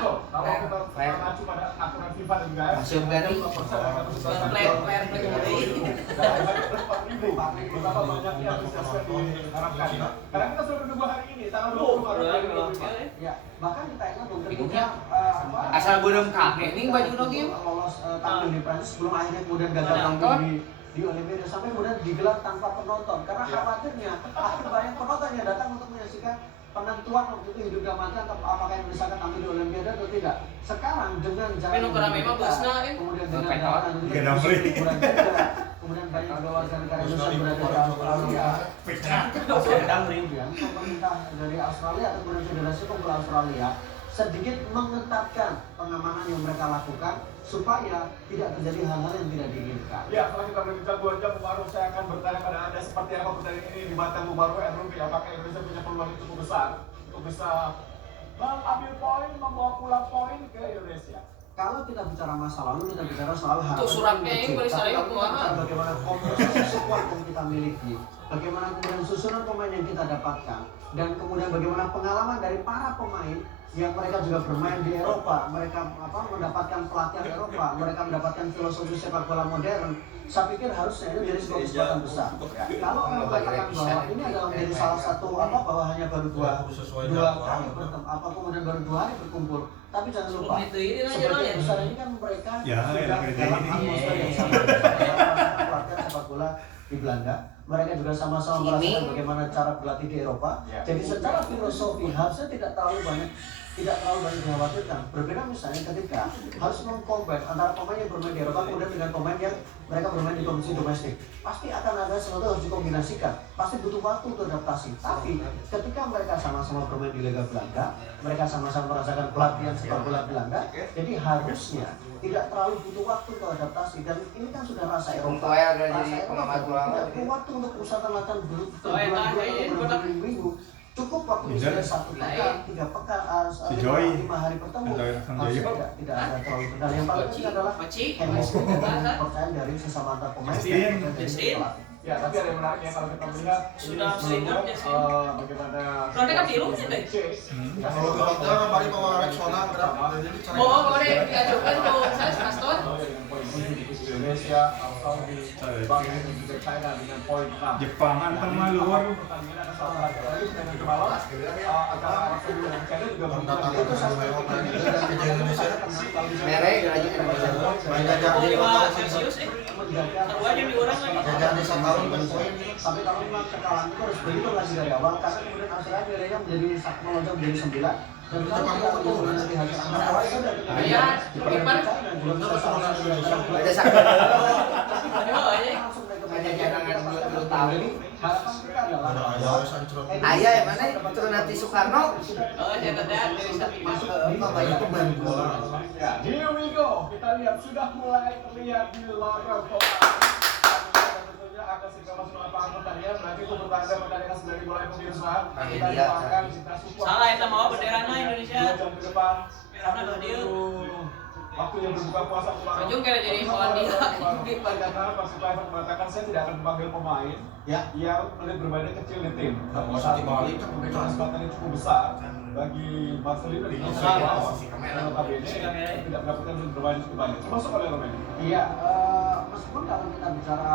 Betul. Kalau kita mengacu pada aturan FIFA dan juga Masuk dari player betapa banyaknya antusiasme diharapkan. Karena kita sudah menunggu hari ini, tanggal 20 Maret. Ya, bahkan kita ingat ketika asal belum kakek nih baju dogim lolos tampil di Prancis sebelum akhirnya kemudian gagal tampil di Olimpiade sampai kemudian digelar tanpa penonton karena khawatirnya akan banyak penonton yang datang untuk menyaksikan penentuan waktu itu hidup dan mati atau apakah Indonesia akan tampil di Olimpiade atau tidak. Sekarang dengan jalan kemudian dengan jalan kemudian banyak juga warga negara Indonesia berada di Australia, pemerintah dari Australia atau kemudian Federasi Bola Australia sedikit mengetatkan pengamanan yang mereka lakukan supaya tidak terjadi hal-hal yang tidak diinginkan. Ya, setelah kita berbincang 2 jam, baru saya akan bertanya pada Anda seperti apa pertandingan ini di Batam baru Ruby. Apakah Indonesia punya peluang yang cukup besar untuk bisa mengambil poin, membawa pulang poin ke Indonesia? Kalau kita bicara masa lalu, kita bicara soal harapan. Untuk suratnya ini boleh saya bagaimana komposisi squad yang kita miliki, bagaimana kemudian susunan pemain yang kita dapatkan, dan kemudian bagaimana pengalaman dari para pemain yang mereka juga bermain di Eropa, mereka mendapatkan pelatihan Eropa, mereka mendapatkan filosofi sepak bola modern. Saya pikir harusnya ini menjadi sebuah kesempatan besar. Kalau orang mengatakan bahwa ini adalah menjadi salah satu bahwa hanya baru dua kali bertemu, kemudian baru 2 hari berkumpul. Tapi jangan lupa, sebagian besar ini kan mereka sudah dalam atmosfer yang sama pelatihan sepak bola di Belanda. Mereka juga sama-sama merasakan bagaimana cara berlatih di Eropa. Jadi secara filosofi harusnya tidak terlalu banyak dikhawatirkan. Berbeda misalnya ketika harus mengkombin antara pemain yang bermain di Eropa kemudian dengan pemain yang mereka bermain di kompetisi domestik. Pasti akan ada sesuatu yang harus dikombinasikan. Pasti butuh waktu untuk adaptasi. Tapi ketika mereka sama-sama bermain di Liga Belanda, mereka sama-sama merasakan pelatihan sepak bola Belanda, jadi harusnya tidak terlalu butuh waktu untuk adaptasi. Dan ini kan sudah rasa Eropa. Rasa Eropa tidak butuh waktu untuk usaha latihan bulan minggu. Cukup waktu misalnya 1 pekan, 3 pekan, 5 hari bertemu. Harusnya tidak ada terlalu kendala. Yang paling penting adalah chemistry dan kepercayaan dari sesama antar pemain dan dari pelatih. Ya, tapi ada yang menariknya kalau kita melihat sudah sebelumnya bagaimana Nanti kan biru sih, Bang. Kalau kita kembali bawa Rexona kemarin diajukan tuh saya Aston. Indonesia, Saudi, Bangladesh dan juga China dengan poin 6. Jepang anteng mah luar. Pertandingan ada salah satu lagi dengan kemarin antara Arab Saudi dan China juga mendatangkan Indonesia. merek lagi Celsius kedua aja di orang lagi. Jajan di tahun berpoin. Tapi kalau memang kekalahan itu harus berhitung lagi dari awal karena kemudian Australia nilainya menjadi melonjak menjadi 9. Dan kalau kita kemudian nanti hasil antara Australia dan Jepang ada sakit langsung mereka ada jangan belum tahu harapan kita adalah ayah yang mana itu nanti Soekarno jaga dari Itu main bola. Ya, here we go. Kita lihat sudah mulai terlihat di layar kota. Tentunya akan segera masuk lapangan pertandingan. Nanti itu bertanda pertandingan sudah dimulai pemirsa. Kita doakan kita support. salah kita mau benderana Indonesia 2 jam ke depan. merahna gak dia Waktu yang berbuka puasa pulang. Ujung kira jadi Polandia. Karena Persipura mengatakan saya tidak akan memanggil pemain yang menit bermainnya kecil di tim. Tapi Masa dibalik itu kesempatan yang cukup besar bagi Marcelino di Indonesia. Notabene tidak mendapatkan menit bermain cukup banyak. Termasuk oleh Romain. Iya, meskipun kalau kita bicara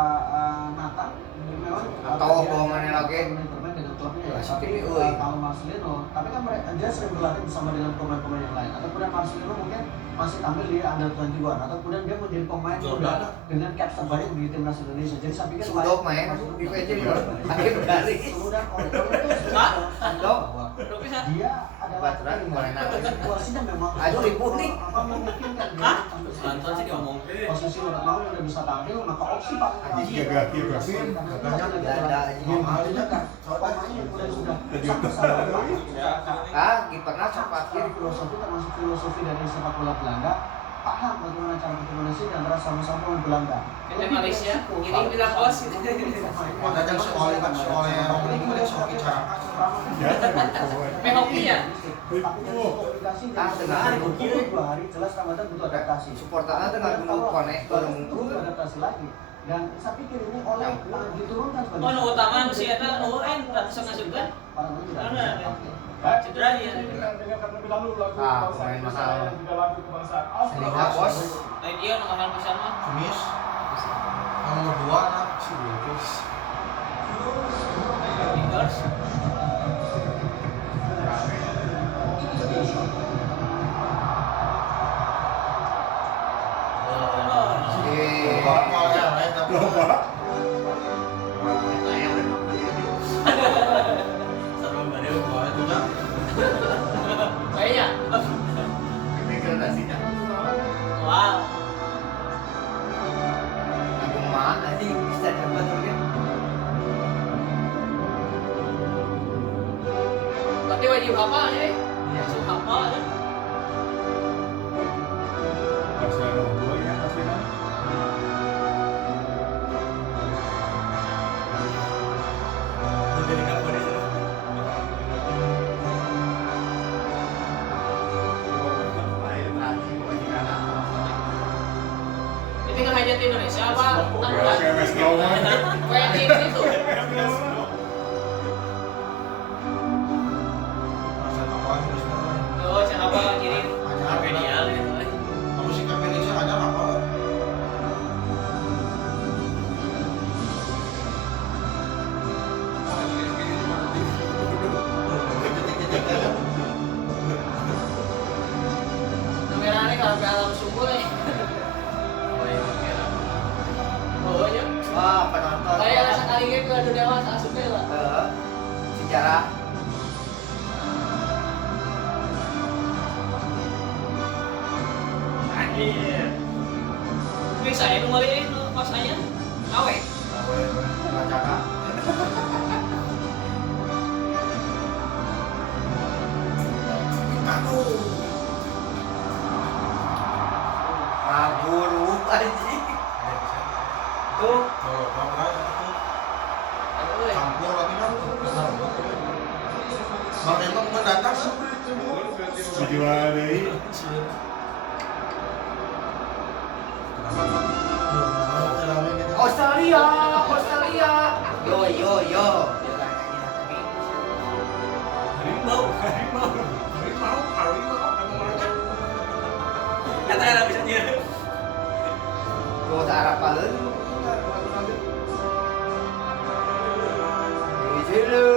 Nathan, memang atau mana lagi bermain dengan klubnya ya. Masih Tapi TPU, kalau Marcelino, tapi kan dia sering berlatih bersama dengan pemain-pemain yang lain. Atau kemudian Marcelino mungkin masih tampil di Under 21 atau kemudian dia menjadi pemain muda dengan caps terbanyak di timnas Indonesia. Jadi saya pikir Sudok main di PJ di akhir dari kemudian oleh itu Sudok dia adalah Baturan kemarin apa? situasinya memang Aduh, ribut nih. memungkinkan dia tampil sebagai posisi orang mau yang bisa tampil maka opsi paling Geografi. pemain yang kemudian sudah sama-sama kipernya cepat filosofi termasuk filosofi dari sepak bola Belanda paham bagaimana cara berkomunikasi di antara sama-sama pemain Belanda. Kita Malaysia ngiring bilang bos gitu. Makanya soalnya kan soalnya Rocky kemarin soal bicara. Hoki ya. Tapi dari komunikasi tengah hari 2 hari jelas Ramadan butuh adaptasi. supporternya tengah dulu konek Butuh adaptasi lagi. Dan saya pikir ini oleh diturunkan sebagai Oh, nu utama nu si eta nu lain langsung ngasupkeun. para pemain tidak bisa. Baik, Cedera dia. kita dengarkan terlebih dahulu lagu Ah, bangsa pemain Indonesia mahal. dan juga lagu kebangsaan Selinga, Australia. bos. Dia nomor pisan mah. Kumis. Nomor 2 anak. Fingers. Eh, Bapak ya, mereka. Seru banget. Boleh tuh, Cak. Kayaknya. Wow. aku mah anjing bisa coba tuh kan. Tapi wajib hafal ya. Wajib hafal ya. Barcelona 2 ya, Barcelona. Ini kan hajat Indonesia apa? Ya, kayak West Bromwich. Wedding itu. Rasa apa gitu semua. Oh, siapa kirim? Hanya Ideal gitu. kamu sih kan Indonesia hanya apa? Kameranya kalau ke alam sumber ya. Oh ya. Wah, penonton. Kayak rasa kali gitu adu dewasa asupnya lah. Sejarah. Anjir. Bisa ya kembali pasanya. Awe. Baca. Maburu anjing. Tuh, Kalau apa itu Aduh. campur lagi kan. Bang Ento bukan datang. Dijual deui. Australia, Australia. Yo yo yo. Harimau. Kata era bisa dia. Tuh tak harap paleun. Halo.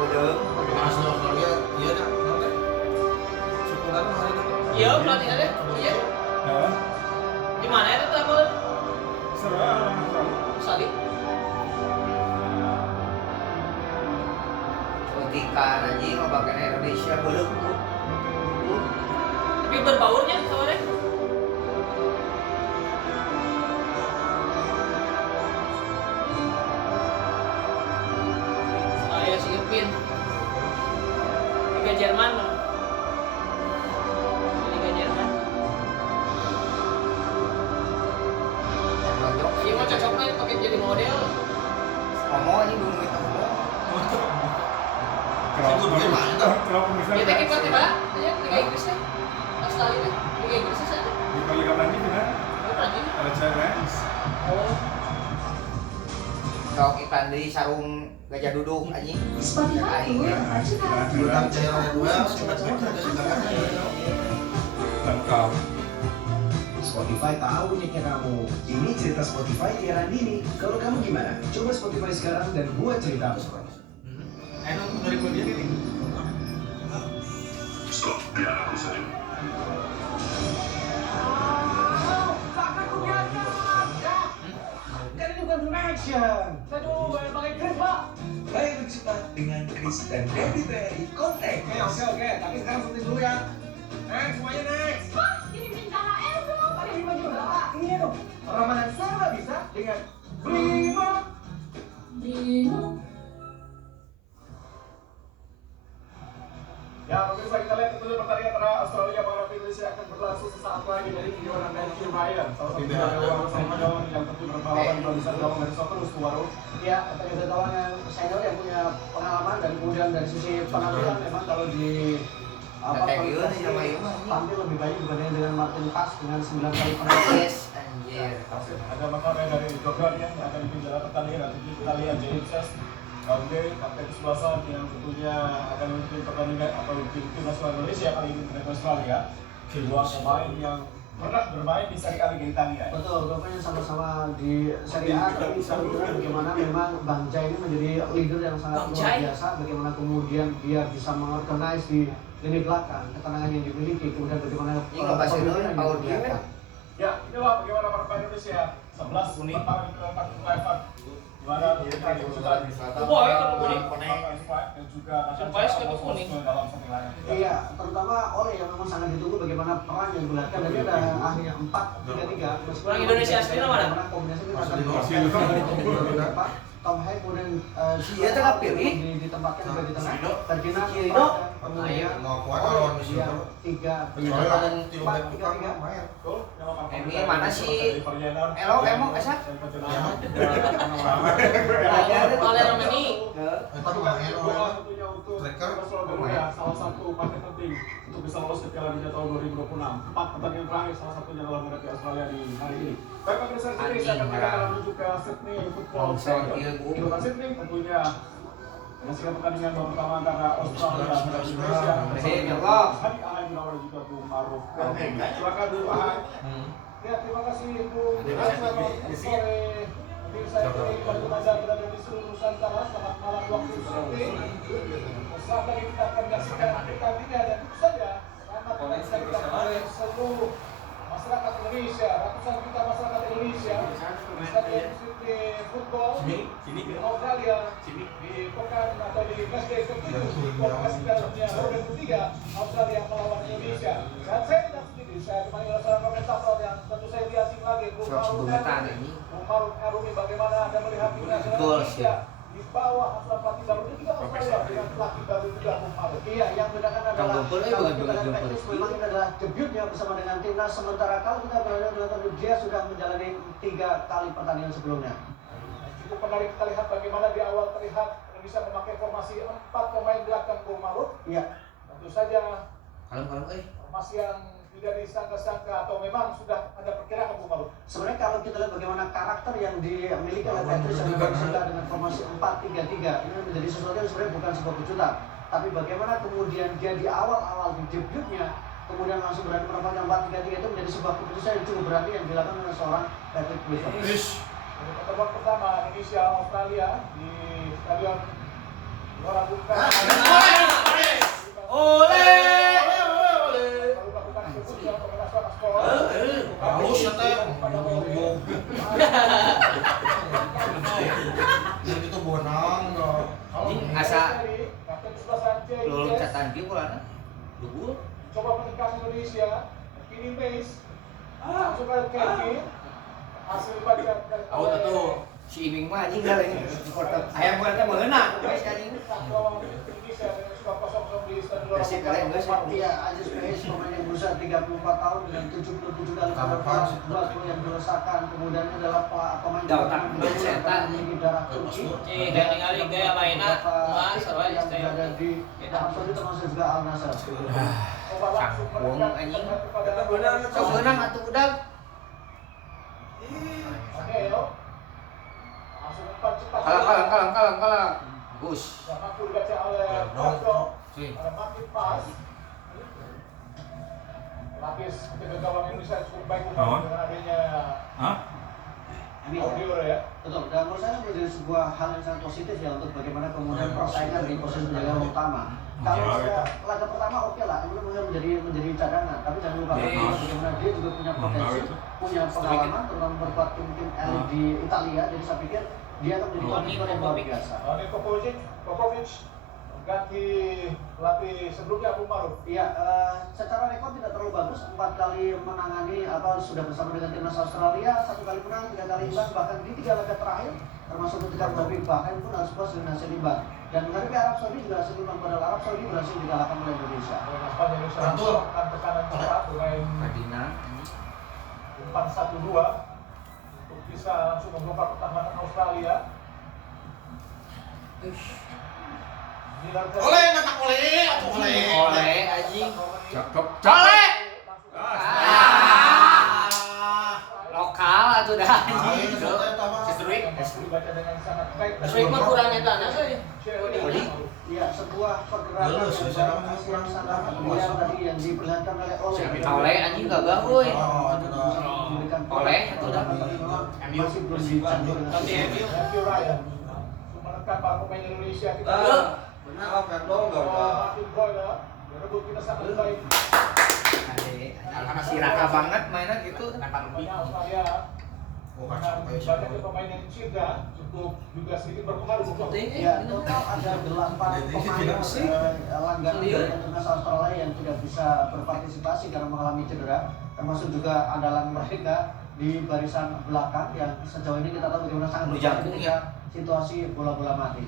Udah. Asli Australia, iya dah. Syukuran hari itu. Iya, pelatih ada. Iya. Nah, Di mana itu tamu? serah orang Australia. Salib. Ketika anjing ngobakeun Indonesia belum. Tapi berbaurnya soalnya. Saya si Irvin. Liga Jerman loh. Liga Jerman. Iya mau cocoknya pakai jadi model. Ngomong anjing belum kita ngomong. Sibuk dia main dah. Kalau pemirsa Kita kiper tiba, ya Liga Inggris ya. Australia deh. Liga Inggris saja. di Liga Prancis kan Lagi. ada challenge. Oh. Sok iklan deui sarung gajah duduk anjing. Spotify Aing. Bukan cairan dua, singkat aja silakan. Lengkap. Spotify tahu uniknya kamu. Ini cerita Spotify di era dini. Kalau kamu gimana? Coba Spotify sekarang dan buat cerita. Enak dari dia ini. Kan ini bukan film action. Saya dulu bayar pakai kris, Pak. Baik lebih cepat dengan Chris dan Debbie Berry Kontak. Oke. Tapi sekarang syuting dulu ya. Next, semuanya next. Kirimin KHL dong. Pakai lima juga, Pak. Ini dong. Ramalan sama bisa dengan Brimo. Brimo. Ya, pemirsa kita lihat tentunya pertandingan antara Australia melawan Indonesia akan berlangsung sesaat lagi dari kejuaraan Matthew Ryan. Salah satu gawang senior yang tentu berpengalaman kalau bisa gawang dari terus Tuwaru. Ya, ternyata gawang yang senior yang punya pengalaman dan kemudian dari sisi penampilan memang kalau di Kategori kualifikasi sama ieu mah. tampil lebih baik dibandingkan dengan Martin Pass dengan 9 kali penalti. Yes, anjir. Ada makanan dari Jordan yang akan dipimpin dalam pertandingan nanti kita lihat James Gaunde, kapten kesebelasan yang tentunya akan memimpin pertandingan atau memimpin tim nasional Indonesia kali ini menghadapi Australia. Dua pemain yang pernah bermain di Serie A Liga Italia. Betul, dua-duanya sama-sama di Serie A, tapi kita lihat bagaimana memang Bang Jai ini menjadi leader yang sangat luar biasa. Bagaimana kemudian dia bisa mengorganize di lini belakang, ketenangan yang dimiliki, kemudian bagaimana Ini nggak bahas itu, yang power diperlihatkan. Ya, inilah bagaimana para pemain Indonesia 11 pertandingan ke-4 Live di mana kita diusulkan Boy, kalau kuning. dan juga Supaya sekali kuning. dalam settingan. Iya, terutama Ole yang memang sangat ditunggu bagaimana peran yang dilakukan. Jadi ada akhirnya 4-3-3. Orang Indonesia aslinya mana? Bagaimana kombinasi kita akan Asli. Tom Hanks kemudian Iya, tengah pilih. ditempatkan juga di tengah. Sino. Ferdinand Sino. kemudian Nggak kuat lawan Ole Sino. yang 3 Kecuali lawan tim back tukang 4-3-3. main. Ini yang mana sih? Elo, emang esa? Oleh Romani. Itu main oleh Tracker. Salah satu partai penting untuk bisa lolos ke Piala Dunia tahun 2026. 4 pertandingan terakhir salah satunya adalah menghadapi Australia di hari ini. Baik, pemirsa Indonesia akan bergerak menuju ke Sydney Football Stadium. Di kota Sydney tentunya menyaksikan pertandingan babak pertama antara Australia dan Indonesia. Presiden, ya Allah. Hari Ahai Gunawan dan juga Bung Maruf. Silakan dulu Ahai. Ya, terima kasih Bung. Selamat sore. Pemirsa ini Bang Mazhar berada di seluruh Nusantara. Selamat malam waktu Sydney. Saat lagi kita akan menyaksikan pertandingan dan tentu saja sangat menyaksikan oleh seluruh masyarakat Indonesia, ratusan juta masyarakat Indonesia di Stadion Sydney Football di Australia di pekan atau di matchday ke-7 kualifikasi Piala Dunia 2023 Australia melawan Indonesia. Dan saya tidak sendiri, saya ditemani oleh seorang komentator yang tentu saya tidak asing lagi, Bung Maruf Arumi. Bagaimana Anda melihat tim nasional Indonesia di bawah asuhan pelatih baru dan juga Australia dengan pelatih baru juga Bung Maruf? Iya, yang bedakan adalah kalau kita lihat teknis memang ini adalah debutnya bersama dengan timnas, sementara kalau kita berada dengan dia sudah menjalani 3 kali pertandingan sebelumnya. Cukup menarik kita lihat bagaimana di awal terlihat Indonesia memakai formasi 4 pemain belakang Bung Maruf. Iya. Tentu saja Kalem, formasi yang tidak disangka-sangka atau memang sudah ada perkiraan Bung Maruf. Sebenarnya kalau kita lihat bagaimana karakter yang dimiliki oleh Patrice yang memang suka dengan formasi 4-3-3, ini menjadi sesuatu yang sebenarnya bukan sebuah kejutan. Tapi bagaimana kemudian dia di awal-awal di debutnya kemudian langsung berani menempatkan 4-3-3 itu menjadi sebuah keputusan yang cukup berani yang dilakukan oleh seorang Patrick Kluivert. Untuk pertemuan pertama Indonesia Australia di Stadion Gelora Bung Karno. Oleh. Baru melakukan debut yang pemain nasional sekolah. Halus ya teh. Jadi itu bonang. Ini asa Kapten kesebelasan lulung JIS catatan dia pulana. Dulu. coba menekan Indonesia. Kini base langsung ke Kevin. Hasil bagian dari Si Iming mah anjing dah ini. Supporter ayam buatnya meunang. Guys anjing. Indonesia dengan skor 0-0 di Stadion Gelora Persib Bung kalian Karno. guys ya. Iya, Aziz Pais pemain yang berusia 34 tahun dengan 77 kali penampilan, 2 yang dirasakan. Kemudian ini adalah pemain Dautan, yang setan. memiliki darah Turki. Gaya ningali gaya lainnya, wah seru yang aja berada di Arab Saudi termasuk juga Al Nassr. Coba langsung Sangkung, menekan anjing. kepada Sok meunang atuh udah. Oke, yo. Langsung umpan cepat. Kalah. Gus. Yang mampu dibaca oleh Marco. Ada Martin Pas. Lapis penjaga gawang Indonesia cukup baik Naon? dengan adanya Hah? Audio ya. Betul, dan menurut saya menjadi sebuah hal yang sangat positif ya untuk bagaimana kemudian persaingan di posisi penjaga gawang utama. Kalau laga pertama oke lah, kemudian menjadi cadangan, tapi jangan lupa bagaimana dia juga punya potensi, punya pengalaman, terutama berbuat tim elit di Italia. Jadi saya pikir dia akan menjadi kontributor yang luar biasa. Ini Popovic ganti pelatih sebelumnya Bung Maruf. Iya, secara rekor tidak terlalu bagus, 4 kali menangani sudah bersama dengan timnas Australia, 1 kali menang, 3 kali imbang, bahkan di 3 laga terakhir termasuk ketika menghadapi Bahrain pun harus puas dengan hasil imbang. Dan menghadapi Arab Saudi juga hasil imbang, padahal Arab Saudi berhasil dikalahkan oleh Indonesia. Spanyol Indonesia melakukan tekanan cepat dengan Madinah. umpan 1-2 untuk bisa langsung membongkar pertahanan Australia. Oleh mata oleh. Oleh anjing. Cakep. Oleh. Ah. Lokal atuh dah anjing. Itu teh tama. Sestruik. dibaca dengan sangat baik. Sesuai mah kurangnya tanah tuh. Ya, sebuah pergerakan Lulus, yang bisa baik, namanya yang sangat kurang mulia masuk. tadi yang diperlihatkan oleh Oleh anjing gagah euy. Oh, itu dah. memberikan Oleh, poin, itu dah. tapi memang masih belum dicantum dengan Tapi MU. Matthew Ryan menekan para pemain Indonesia kita. Benar lah, Ferdinand enggak udah. Martin Boyle, rebut kita sangat baik. Si Raka banget mainnya gitu. Banyak upaya. Oh, Dengan kacau kayak siapa. banyaknya pemain yang cedera cukup juga sedikit berpengaruh. Ya, total ada 8 pemain langganan dari timnas Australia yang tidak bisa berpartisipasi karena mengalami cedera, termasuk juga andalan mereka di barisan belakang yang sejauh ini kita tahu bagaimana sangat berbahaya ketika situasi bola-bola mati.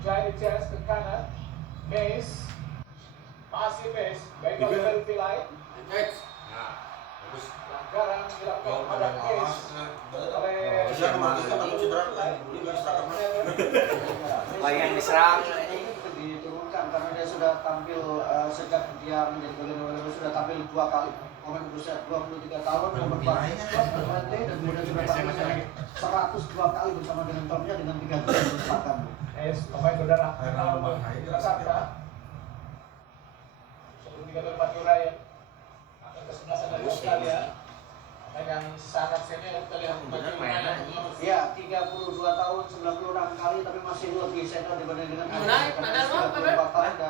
Jai Chess ke kanan, Mace, masih Mace, baik oleh Vilay. Pelanggaran dilakukan pada Mace oleh Bisa kemarin atau cedera? Bayang diserang. Diturunkan karena dia sudah tampil sejak dia menjadi bagian dari sudah tampil 2 kali, pemain berusia 23 tahun nomor 14 Berlente, dan kemudian sudah tampil 102 kali bersama dengan klubnya dengan 3 gol merupakan. Mace pemain berdarah Akhirnya berbahaya. Jakarta. Sebelum diganti Matthew Ryan akan kesebelasan dari Australia. Yang sangat senior kita lihat Matthew Ryan. Ya, 32 tahun 96 kali tapi masih lebih senior dibanding dengan Menang, nadar mah, kabar?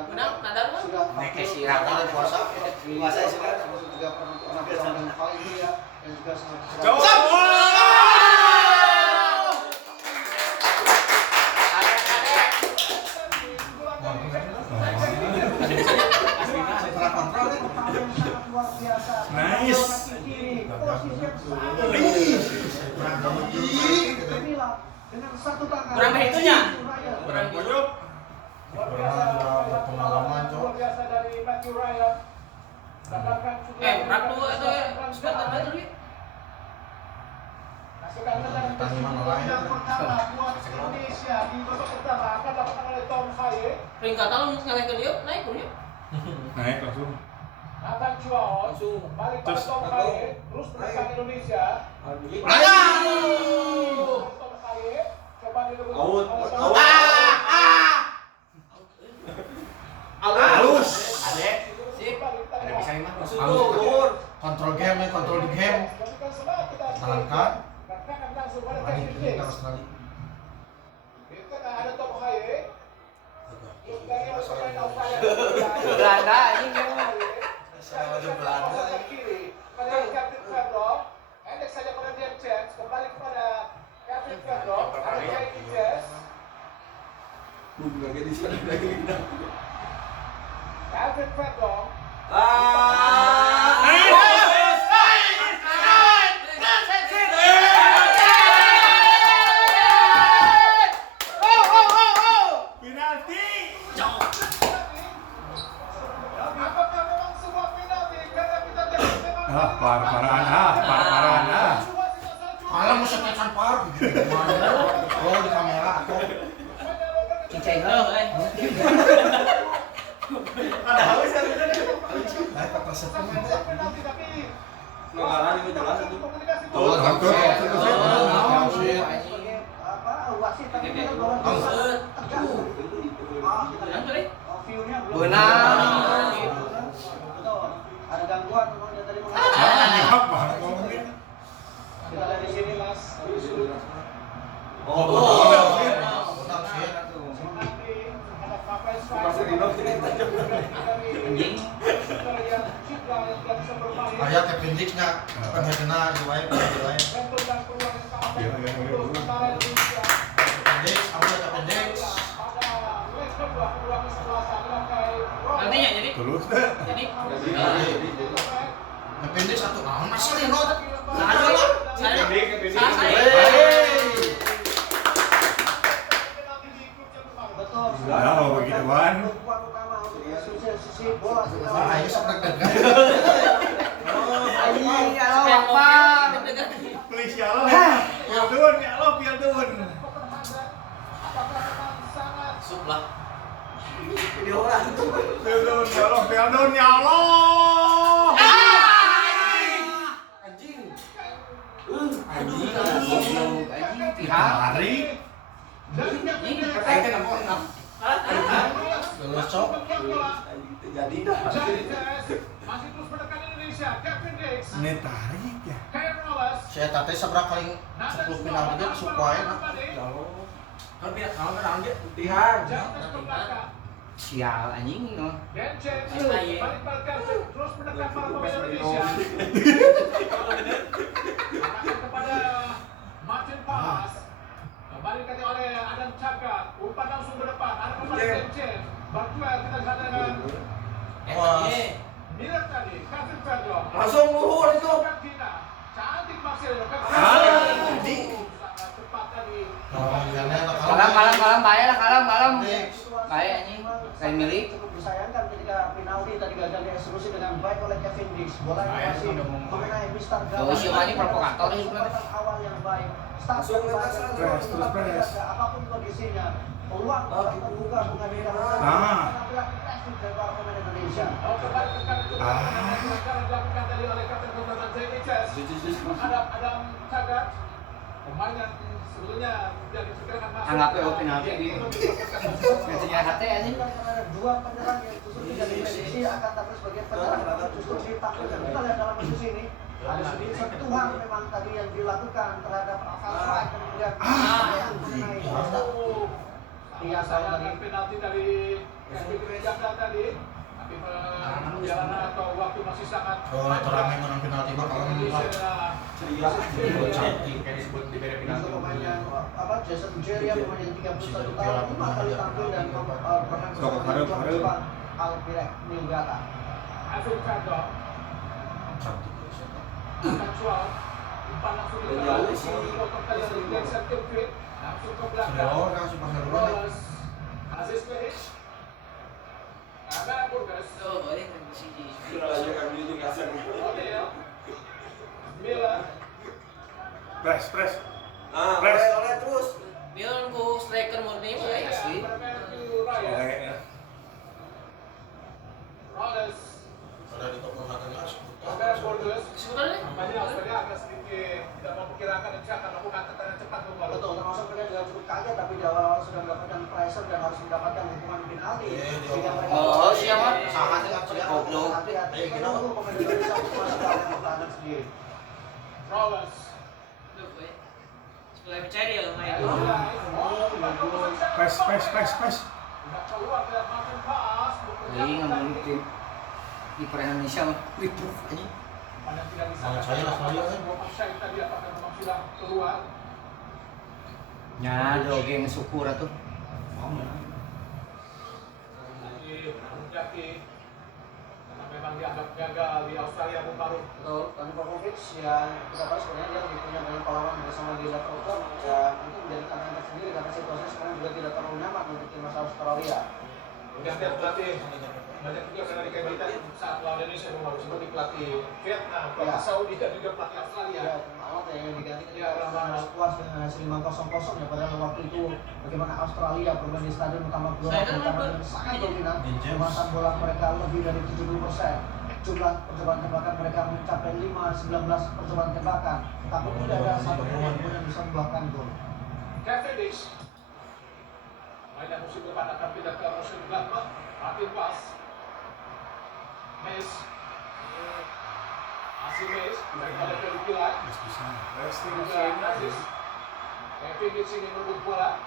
Menang, nadar mah? sudah Naik ke si Raka puasa. Puasa sih kan. juga pernah dengan Valencia dan juga sangat Setelah kontrol kan. luar biasa. Nice. Inilah dengan satu tangan. Berapa itunya? Berapa pojok? Luar biasa, Pengalaman, Cok. luar biasa dari Matthew Ryan. Dapatkan Rak dulu atau sebentar dulu. Masukkan ke dalam yang pertama buat Indonesia di babak pertama akan dilakukan oleh Tom Haye. Peringkatan lu ngelehkeun dia, naik dulu ya. Naik langsung. Nathan Chuao balik pada Tom Haye, terus menekan Indonesia. Tom Haye coba direbut oleh Tom Haye. Halus. Adek. Sip. Ada bisa lima. Kontrol game, kontrol di game. Tahankan. Langsung pada Lagi Kevin ini James. Australia. Di tengah ada Tom Haye. Terus dari pemain Australia. Belanda anjing dia mah. Ada Belanda. Kiri pada Kevin Ferdinand. Endek saja pada Jai Chess. Kembali kepada Kevin Ferdinand. Ada Jai Chess. Kevin Ferdinand. Penalti. Apakah memang sebuah penalti? Karena kita lihat memang Parah. Kalau mau setekan par gitu. Oh, di kamera atau Cincai Oh, Ada haus kan. naik ke kelas 10. penalti tapi Pelanggaran itu jelas itu. komunikasi Oh, takut. Apa wasit tapi kita bahwa Set. tegas. Menang tuh, View-nya belum. Benar. Betul. Ada gangguan memang dia tadi Apa? Ngomongin. kita lihat di sini Mas. Ayah Kevin Dix nya akan kena di lain. Kevin Dix, apa Kevin Dix? Artinya jadi Terus. jadi Kevin Dix satu. Ah, masih nih not. saya Betul. Ya, begituan. Tumpuan utama untuk sisi bola. Ah, ayo sok deg-degan. Anjing kalau apa? Please ya Allah. Pialdun ya Allah, pialdun. sup lah. Pialdun ya Allah, pialdun ya Allah. Anjing. Tihang. Lari. Ini katanya kan enam. Lecok. Jadi dah. Masih terus menekan Indonesia. Kevin Dix. Ini tarik ya. Kyle Rollins. Saya tadi seberapa kali 10 final aja supaya nak. Kan tidak tahu kan dia Tihang. Jauh terus ke belakang. Sial anjing no. Dan James Ayo. balik Kevin terus menekan para pemain Indonesia. Arahkan kepada Martin Pass. Kembalikan oleh Adam Cagat. Umpan langsung ke depan. Ada kepada James. Berduel kita lihat dengan Wah. Miller tadi. Kevin Pedro. Langsung luhur itu. Katina. Cantik Marcelo. Anjing. Sangat cepat tadi. Kalam bahaya lah kalam. Bahaya anjing. Kayak milik. Cukup disayangkan ketika penalti tadi gagal dieksekusi dengan baik oleh Kevin Dix. Bola yang masih mengenai Mister Gawang. Oh, siapa ini provokator ini sebenarnya? Kesempatan awal yang baik. Start Langsung dari press, badan, terus tetap press. terjaga, apapun kondisinya. Peluang tetap terbuka menghadirkan Nah. penampilan impresif dari para pemain Indonesia. Oh, kembali tekan itu. Sekarang dilakukan tadi oleh Kapten Kontatan JHS. Adam Cagat. Pemain yang sebelumnya tidak diperkirakan masuk. Anggapnya oh penalti di. Nantinya hati anjing. Karena ada dua penyerang yang justru tidak diprediksi akan tampil sebagai penyerang justru ditampilkan. Kita lihat dalam kasus ini ada sedikit sentuhan memang tadi yang dilakukan terhadap Alfa kemudian yang mengenai Iya, saya akan penalti dari Kevin Jagal tadi. Tapi perjalanan atau waktu masih sangat Oh, terame menang penalti bakalan Untuk pemain yang Jason Jeria pemain yang 31 tahun 5 kali tampil dan pernah bersama dengan Jepang Albirek Niugata. Kevin Pedro. Akan sual. Umpan langsung ke potong tadi dari Jackson Kevin. Langsung ke belakang. Sudah kasih pasal dulu. Rollins. Aziz Behich. Ada Burgess. Oh, boleh kan sini. O'Neal. Miller. Press. Press. Milan ku striker murni mah ya sih. Matthew Ryan. Oleh. Rollins. Ada di toko makan langsung. Ada Burgess. Sebenarnya Namanya Australia agak sedikit tidak memperkirakan dan akan melakukan tekanan cepat kembali. Betul, termasuk mereka juga cukup kaget tapi di awal sudah mendapatkan pressure dan harus mendapatkan hukuman penalti. Sehingga mereka Oh, siapa? Sangat dengan Goblok. hati-hati menunggu pemain Indonesia untuk masuk ke area pertahanan sendiri. Rollins. tuh gue. Sebelah mencari ya lumayan. Press. Tidak keluar dari Martin Pass. Jadi ngomong tim di Indonesia mah ribu anjing. Pada tidak bisa. Saya lah, saya. Offside tadi apakah memang sudah keluar? Nya dogeng syukur atuh. Jaki karena memang dianggap gagal di Australia Baru. Betul, Tony Popovic yang kita tahu sebenarnya dia lebih punya banyak pengalaman bersama di level top dan itu menjadi tantangan tersendiri karena situasinya sekarang juga tidak terlalu nyaman untuk timnas Australia. Kemudian dia pelatih banyak juga karena dikaitkan saat lawan Indonesia baru seperti pelatih Vietnam, pelatih Saudi dan juga pelatih Australia. Ya, maaf ya yang diganti Ya, kita harus puas dengan hasil 5-0 ya padahal waktu itu bagaimana Australia bermain di stadion utama Gelora Bung Karno yang sangat dominan kemasan bola mereka lebih dari 70%. Jumlah percobaan tembakan mereka mencapai 5-19 percobaan tembakan tapi tidak ada satu pun yang bisa membuahkan gol. Kevin Dix. Mainan musim depan akan pindah ke musim Gladbach. Martin Pass. Mace. Masih Mace. Mereka oleh Felipe Pilar. Juga Aziz. Kevin Dix ini merebut bola.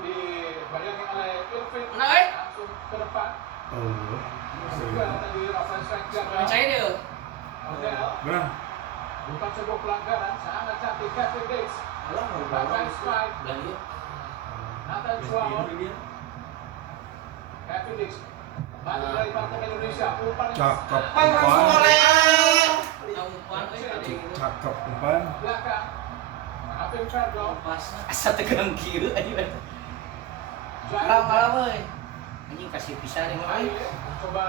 Dibayangkan oleh Irvin. Menang eh? Langsung ke depan. Oh. Juga tadi Rafael Strike jaga. Mencari dia. O'Neal. Benar. Bukan sebuah pelanggaran. Sangat cantik Kevin Dix. Rafael Strike. Nathan Suarez. Kevin Dix. Kembali dari partai Indonesia. Umpan Cakep Umpan Cakep umpan. belakang. Kevin Pedro. pas. Asa tegang kieu anjing. Kalam euy. Anjing kasih pisah nih mah. Coba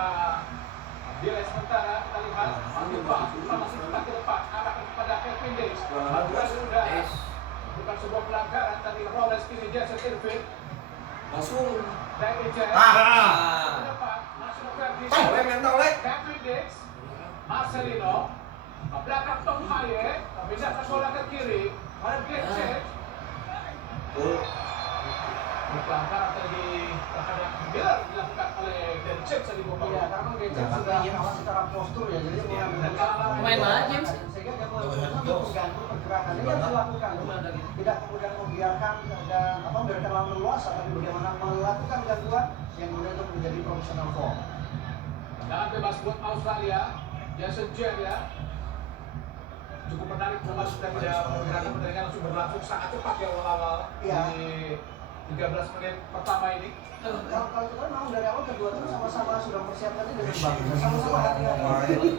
delay sementara. Kita lihat. Martin Pass. Umpan masih tetap ke depan. Arahkan kepada Kevin Dix. Bantuan sudah. Bukan sebuah pelanggaran. Tadi Rollins kini Jason Irvin. David James. Kevin Dix. Marcelino. Belakang Tom Haye. Pindahkan bola ke kiri. Ada great change. Pelanggaran tadi terhadap Miller dilakukan oleh Dan James tadi Bapak. Iya, karena James sudah kalah secara postur ya, jadi dia Pemain mana James? sehingga dia mengganggu pergerakan. Ini yang dilakukan, tidak kemudian membiarkan dan memberikan lawan leluasa, tapi bagaimana melakukan gangguan yang kemudian itu menjadi profesional foul. Tendangan bebas buat Australia. Jason Jen ya. Cukup menarik memang sudah tidak menggerakkan pertandingan langsung berlangsung sangat cepat ya awal-awal Iya. di 13 menit pertama ini. Kalau kita memang dari awal kedua itu sama-sama sudah mempersiapkannya dengan bagus, sama-sama hati-hati.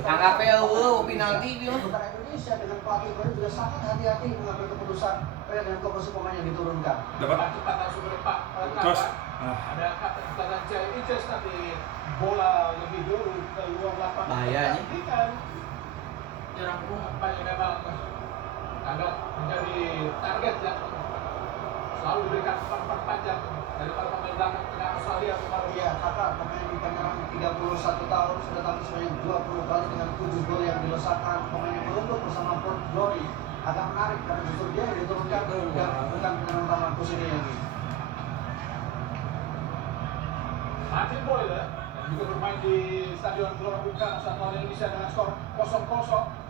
Anggapnya penalti dia. Sementara Indonesia dengan pelatih baru juga sangat hati-hati mengambil keputusan dengan komposisi pemain yang diturunkan. Dapat cepat langsung berempat. Ada kapten Badan Jaya Ijes tapi bola lebih dulu keluar lapangan. Bahaya nih. Dirangkum. Apa yang memang agak menjadi target ya. Selalu diberikan umpan panjang dari para pemain belakang tengah Australia kemarin. Iya, kakak pemain di penyerang 31 tahun sudah tampil sebanyak 20 kali dengan 7 gol yang dilesakkan. Pemain yang menuntut bersama Port Glory agak menarik karena justru dia yang diturunkan dan bukan penyerang utama Kusini yang ini. Martin Boyle yang juga bermain di Stadion Gelora Bung Karno saat melawan Indonesia dengan skor 0-0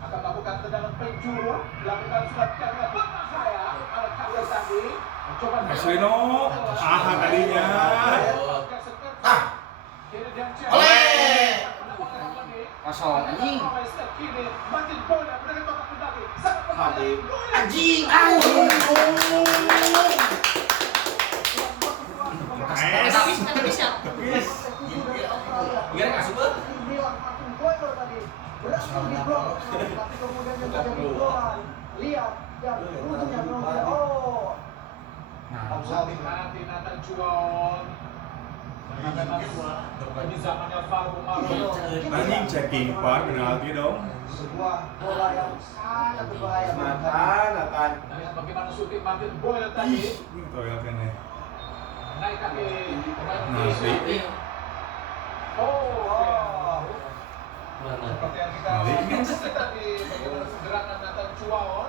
akan melakukan tendangan penjuru, dilakukan sudah karena saya ada kapten tadi mencoba Marcelino, kalinya. Oleh. Kosong anjing. Martin Boyle berikan kotak penalti. Anjing. Tapi siapa? Gimana kasih ber? Bilang Martin Boyle tadi berhasil di blok, tapi kemudian yang terjadi bola lihat dan ujungnya belum ada. Oh, Nanti Nathan Chuon. Ini zamannya VAR Bumaro. Anjing checking pan penalti dong. sebuah bola yang sangat berbahaya. Nathan. Lihat bagaimana syuting Martin Boyle tadi. Itu ya kan ya. Naik kaki pemain Nah, Indonesia. Oh. Seperti yang kita lihat tadi bagaimana gerakan Nathan Chuon.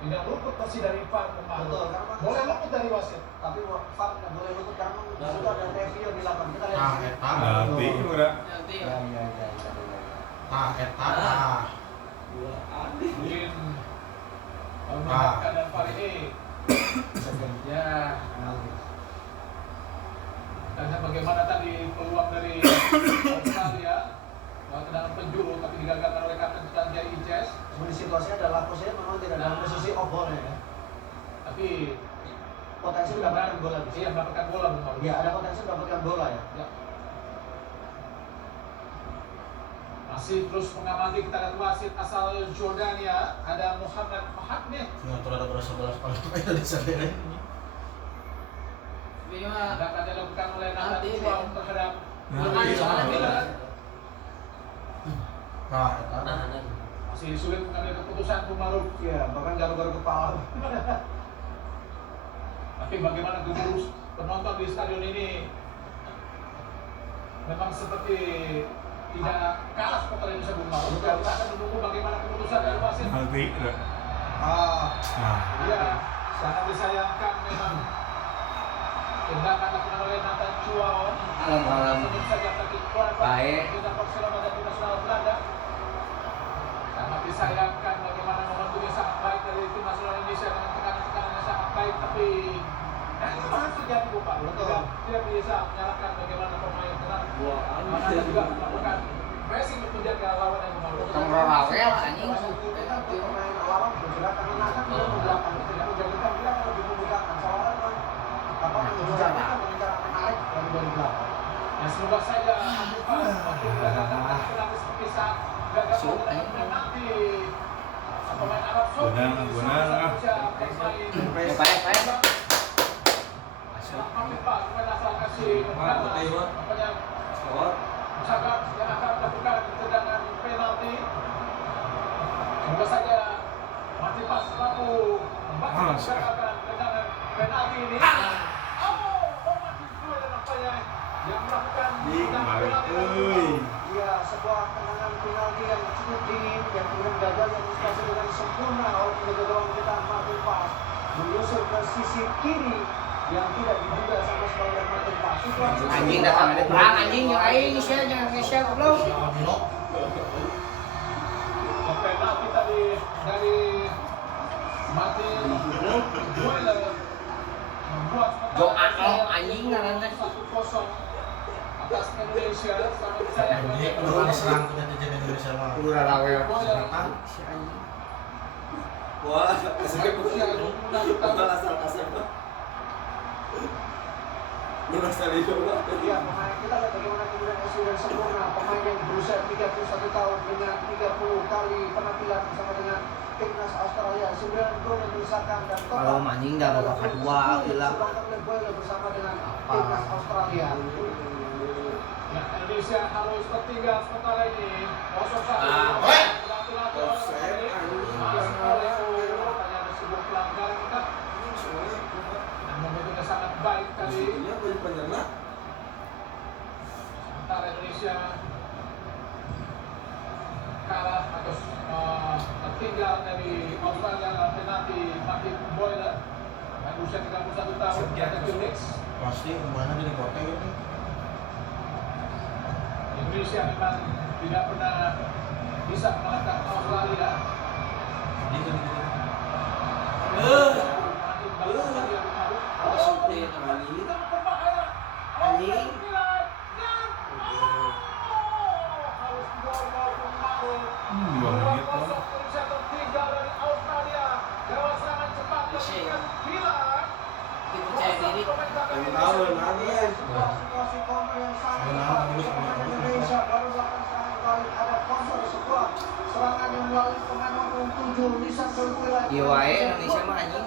Tidak luput pasti dari VAR kemarin. Betul, karena Boleh luput dari wasit. tapi VAR tidak boleh luput karena itu ada review di lapangan. Kita lihat Ah, di sini. eta. Penalti udah. Nanti Ya, ya, ya, ya. Ah, eta. Mungkin melihat keadaan VAR ini. Ya. Kita lihat bagaimana tadi peluang dari Australia. Tendangan penjuru tapi digagalkan oleh kapten Jaya Ijes. Sebenarnya situasinya adalah posisinya memang tidak dalam posisi off ball ya. Tapi Potensi mendapatkan bola. Iya, mendapatkan bola benar. Ya, ada potensi mendapatkan bola ya. Ya. Masih terus mengamati, kita lihat wasit asal Jordania, ada Muhammad Fahmi. Ngatur ada berasa belas kalau kita di sana ini. Ada akan dilakukan oleh Nathan Nanti, Chuon terhadap Nanti, Miller. Nah, eta. Masih sulit mengambil keputusan Kumaruk. Iya, bahkan garuk-garuk kepala. Tapi bagaimana gemuruh penonton di stadion ini memang seperti tidak kalah kota Indonesia Bung Maru. Kita akan menunggu bagaimana keputusan dari wasit. Penalti udah. Nah, Ya, sangat disayangkan memang tindakan dilakukan oleh Nathan Chuon. Malam-malam. Sebut saja tadi keluar Baik. kita Barcelona dan tim nasional Belanda. Sangat disayangkan bagaimana momentumnya sangat baik dari tim nasional Indonesia dengan tekanan-tekanan yang sangat baik, tapi itu harus terjadi Bapak. Tidak bisa menyalahkan bagaimana pemain tenang. Anda juga melakukan pressing untuk menjaga lawan yang memang. Tongrawel anjing. Pemain lawan bergerak ke belakang dan membelakang. Tidak menjadikan dia lebih membelakang. Soalnya menjadikan mengincar menarik dari belakang. Ya semoga saja mampu melakukan seperti saat gagal melakukan penalti pemain Arab Saudi. Benar. Baik. Pemain asal kasih namanya Sagat yang akan melakukan tendangan penalti. Semoga saja Martin Pas mampu membatalkan tendangan penalti ini. Martin Boyle nampaknya yang melakukan tendangan penalti. Ya, sebuah tendangan penalti yang cukup dingin yang kemudian gagal yang dispasi dengan sempurna oleh penjaga gawang kita Martin Paes menyusul ke sisi kiri yang tidak diduga sama sekali oleh Martin Paes. Anjing datang ada perang anjing yang lain Indonesia jangan Indonesia goblok. Penalti tadi dari Martin Boiler membuat Joan anjing ngaranna 1-0 atas Indonesia. Selamat saya Dia kalau diserang kita jadi Indonesia mah. Udah rawe. Si anjing. Wah, kasih asal-asal. Lunas tadi coba. Ya, pemain kita lihat bagaimana kemudian sudah sempurna pemain yang berusia 31 tahun dengan 30 kali penampilan bersama dengan timnas Australia 9 gol yang diusahakan dan total Kalau anjing dah babak kedua hilang. bersama dengan timnas Australia. Nah, Indonesia harus tertinggal sementara ini 0-1. Katanya ada sebuah pelanggaran kita. Momentumnya sangat baik tadi. Sementara Indonesia kalah atau tertinggal dari Australia penalti Martin Boiler yang usia 31 tahun ada Unix. Pasti kemana di kota ini? Indonesia memang tidak pernah bisa mengalahkan Australia. Situasi counter yang sangat cepat pemain Indonesia baru melakukan serangan balik ada counter sebuah serangan yang melalui pemain nomor 7 Nisan Berkuila. Iya wae Indonesia mah anjing.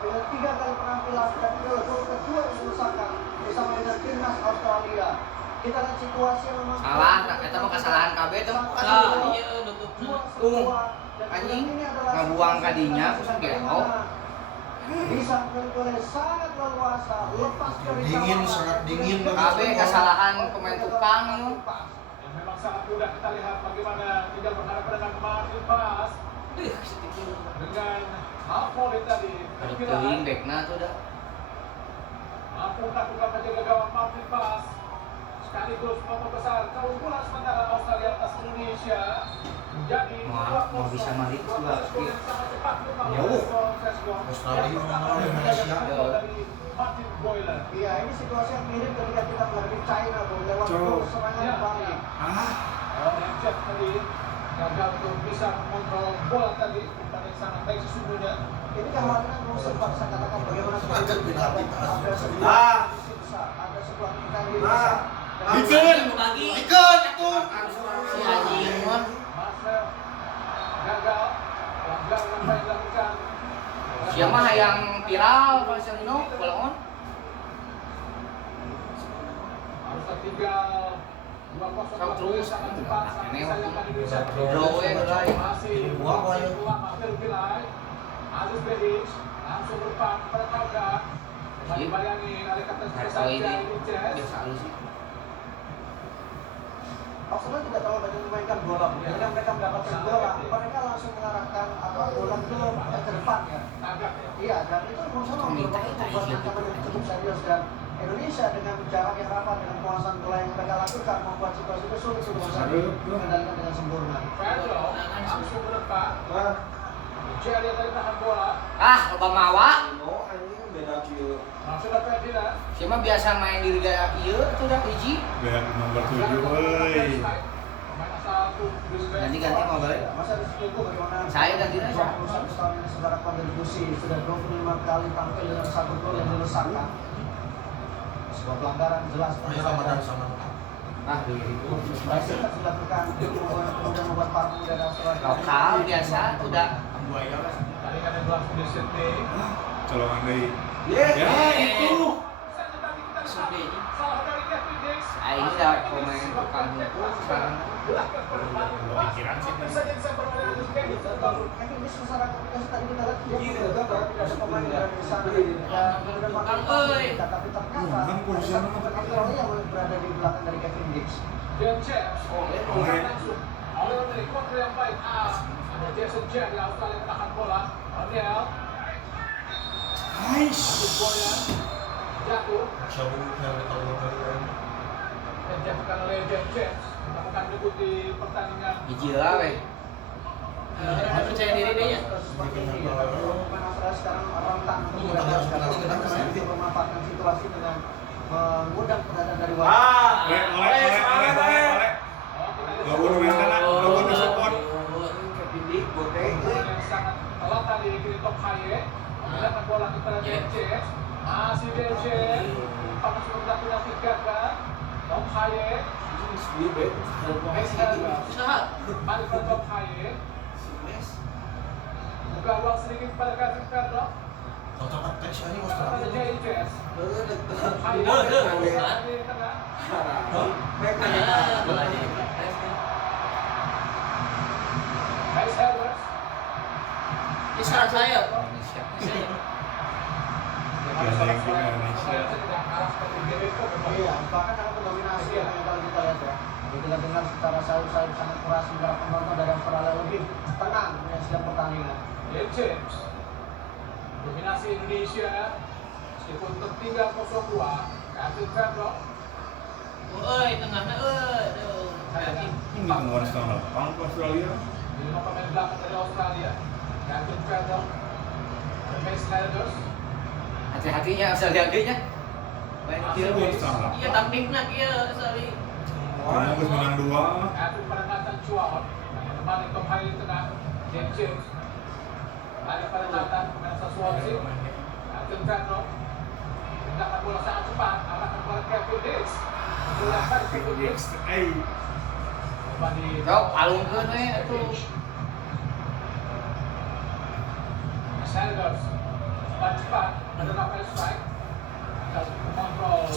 Dengan 3 kali penampilan dan adalah gol kedua yang diusahakan bersama dengan timnas Australia. Kita lihat situasi yang memang Salah, eta mah kesalahan KB tuh. Iya anjing ngabuang kadinya kusang GO. Bisa berkulit sangat leluasa lepas dari Dingin, sangat dingin. KB kesalahan pemain tukang yuk. Yang memang sangat mudah kita lihat bagaimana tidak berharap dengan Martin Paes dengan Alpoli tadi. Ada kering backna tuh dah. Mampu melakukan penjaga gawang Martin Paes sekaligus memperbesar keunggulan sementara Australia atas Indonesia menjadi Mau bisa malik juga. Jauh. Australia menang Indonesia. dari Martin Boiler. Iya, ini situasi yang mirip ketika kita menghadapi China lewat gol serangan balik. Yang Jet tadi gagal untuk bisa mengontrol bola tadi, umpan yang sangat baik sesungguhnya. Ini kekhawatiran mau sempat saya katakan bagaimana Sepakat penalti. ada sebuah sisi besar, ada sebuah ikan di besar. Ikut itu. Si anjing mah Marcel gagal, pelanggaran apa yang dilakukan. siapa yang viral Marcelino bolon Harus tertinggal 2-0 Kau terus. sangat cepat. Ini Sangat waktu Indonesia draw ya, udah. masih Buang, Boy. lama Vervilay. Aziz Bedic langsung berpan pada Kauda. Dibayangin ada kapten Harto ini Jet. biasa lu sih. Australia tidak terlalu banyak memainkan bola, ketika mereka mendapatkan bola, mereka langsung mengarahkan atau bola ke depan ya. Agak ya. Iya, dan itu menurut saya merupakan membuat ancaman yang cukup serius dan Indonesia dengan jarak yang rapat dengan penguasaan bola yang mereka lakukan membuat situasi itu sulit untuk bisa dikendalikan dengan sempurna. Pedro langsung ke depan. Jerry tadi tahan bola. Loba mawa. Langsung ke Ferdinand. Siapa biasa main di liga ieu tuh dah hiji. Gaya nomor 7 euy. Pemain asal Nanti ganti mau balik. Masa itu bagaimana? Saya ganti aja. 21 tahun ini saudara kontribusi sudah 25 kali tampil dengan 1 gol yang dilesakan. Sebuah pelanggaran jelas. Ayo Ramadan sama. Berhasil dilakukan kemudian membuat para muda Australia. Lokal biasa udah. Kali kan ada gelas di Sydney. Colongan deui. Ya itu. Salah dari Kevin Dix. Aing udah pemain tukang itu sekarang Pikiran sih. Kevin ini secara komunikasi tadi kita lihat dia menjaga bahwa tidak ada pemain yang berada di sana. Dan kemudian Kang, Marcus oi. tapi ternyata ada satu pemain Australia yang berada di belakang dari Kevin Dix. Dan James, langsung oleh dari kontra yang baik. Ada Jason James yang Australia menahan bola. Arnel, bola jatuh dan jatuhkan oleh James. Melakukan debut di pertandingan. hiji lah weh. Dia percaya diri dia ya. Seperti ini ya. Kalau pemain Australia sekarang rentan untuk berada memanfaatkan situasi dengan mengundang perhatian dari wasit. Oleh. Gak boleh main sana, gak boleh support. Kevin Dik bote. Yang sangat telat tadi kiri top Haye. Menggunakan bola kepada James. Masih James. Panas sudah punya tiga kan. Top Haye. Usaha. Balik ke top Haye. Buka ruang sedikit pada Kevin Pedro. Pada James. Haye. Di tengah. Nice Edwards. Ini saran saya. Indonesia. Iya, bahkan ada pendominasi yang kalau kita lihat ya. Kita dengar secara sayup-sayup sangat keras sementara penonton dari Australia lebih tenang menyaksikan pertandingan. James. Dominasi Indonesia meskipun tertinggal 0-2. Kevin Pedro. Oi, tengahnya aduh. Ini kemarin setengah 8 ke Australia. 5 pemain belakang dari Australia. Kevin Pedro. Mace Helders. Hati-hatinya Australia nya. Main kieu. Iya tampingna kieu sekali. Bagus menang 2. Kevin pada Nathan Chuaon. Menemani Tom Haye di tengah. James. Ada pada Nathan pemain asal Swansea. Kevin Pedro. Pindahkan bola sangat cepat. Arahkan bola Kevin Dix. Bola balik Kevin Dix. Kembali. Jauh palungkeun we atuh. Sanders. Bola cepat. Ada Rafael Strike. Kontrol.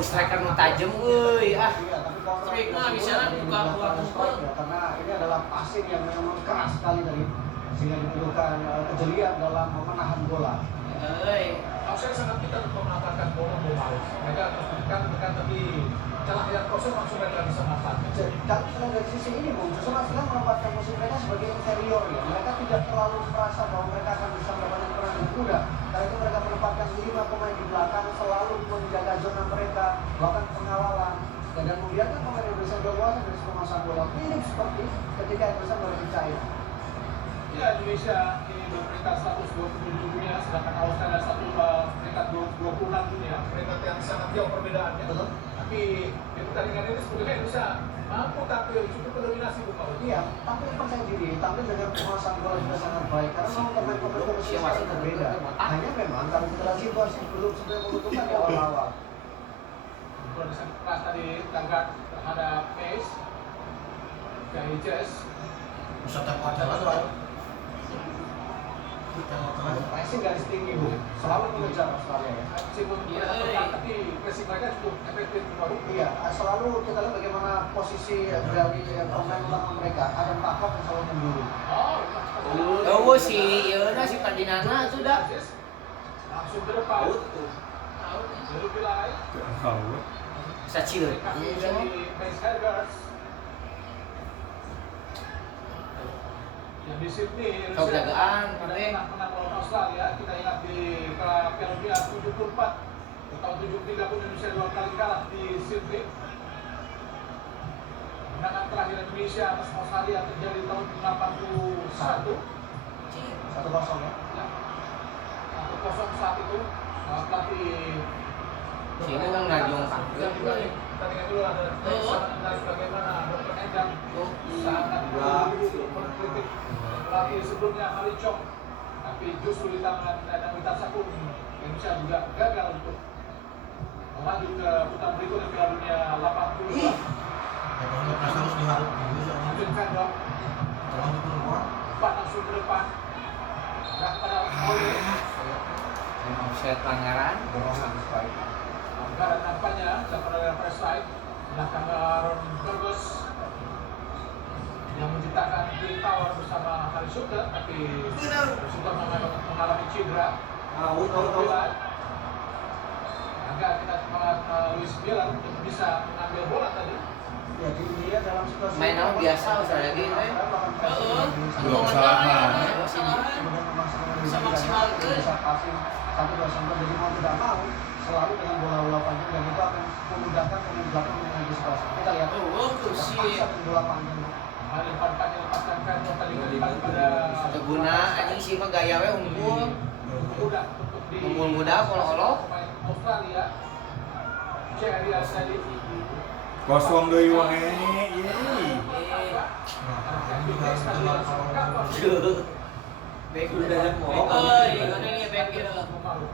Striker nu tajem euy ah. Iya, tapi kontrol Strike mah itu bisa sebenarnya buka dilakukan buat strike ya, karena ini adalah passing yang memang keras sekali tadi sehingga diperlukan kejelian dalam menahan bola. Oi. Australia sangat pintar untuk memanfaatkan bola harus. Mereka terus berdekat tapi celah yang kosong langsung mereka bisa manfaatkan. Jadi kalau misalnya dari sisi ini Bung, justru Australia menempatkan musuh mereka sebagai inferior ya. Mereka tidak terlalu merasa bahwa mereka akan bisa mendapatkan peran yang mudah. Karena itu mereka menempatkan 5 pemain di belakang selalu menjaga zona mereka, melakukan pengawalan dan membiarkan pemain Indonesia berkuasa dari penguasaan bola. Mirip seperti ketika Indonesia melawan China. Ya, Indonesia ini berperingkat 127 dunia, sedangkan Australia peringkat 26 dunia. Peringkat yang sangat jauh perbedaannya. Betul. Tapi di pertandingan ini sebetulnya Indonesia mampu tampil cukup mendominasi Bung. Iya, tapi percaya diri, tampil dengan penguasaan bola juga sangat baik. Karena memang pemain-pemain Indonesia sangat berbeda. Hanya memang kalau kita lihat situasi belum sebenarnya menguntungkan di awal-awal. Bola di sana keras tadi tanggap terhadap Mace. Jess. Pressing garis tinggi Bu, selalu mengejar Australia ya. Meskipun Iya, tapi pressing mereka cukup efektif baru. Iya, selalu kita lihat bagaimana posisi dari pemain utama mereka. Ada Pakok yang selalu memburu. Eueuh si ieu na si Ferdinand sudah. Langsung ke depan. Lebih wilayah. Sacil. Kaki dari Mace Helders. Yang di Sydney, Kau jagaan, tidak Mate. pernah menang lawan Australia. Kita ingat di Piala Dunia 74, tahun 73 pun Indonesia 2 kali kalah di Sydney. Kemenangan terakhir Indonesia atas Australia terjadi tahun 81. 1-0 ya. 1-0 saat itu pelatih Sini kan ngajong panggil. pertandingan dulu ada sangat bagaimana Dr. Endang sangat mengkritik pelatih sebelumnya Ali Chong, tapi justru di tangan Danang Witasakun Indonesia juga gagal untuk melaju ke putaran berikutnya Piala Dunia 82. Lanjut Vendor, empat langsung ke depan, gerak pada Oli. Offset pelanggaran. Dorongan baik. Anggaran nampaknya dapat ada press right. Suter, tapi Suter mengalami cedera. Tahu. Agak kita Luis Milla untuk bisa mengambil bola tadi. Jadi dia dalam situasi Main nama biasa usah lagi, Belum kesalahan. Bisa maksimalkan. Bisa passing 1-2 cm, jadi mau tidak mau selalu dengan bola-bola panjang dan itu akan memudahkan pemain belakang mengantisipasi. Kita lihat. Terpaksa dengan bola panjang. Depan-depannya lepaskan Ferro tadi pada Teguna anjing sih mah gaya we unggul. mudah untuk di Unggul muda olo-olo. pemain Australia. Jerry Alsadi. 0-2 wae. Bek udah ada mau. Euy, gimana nih bek gitu.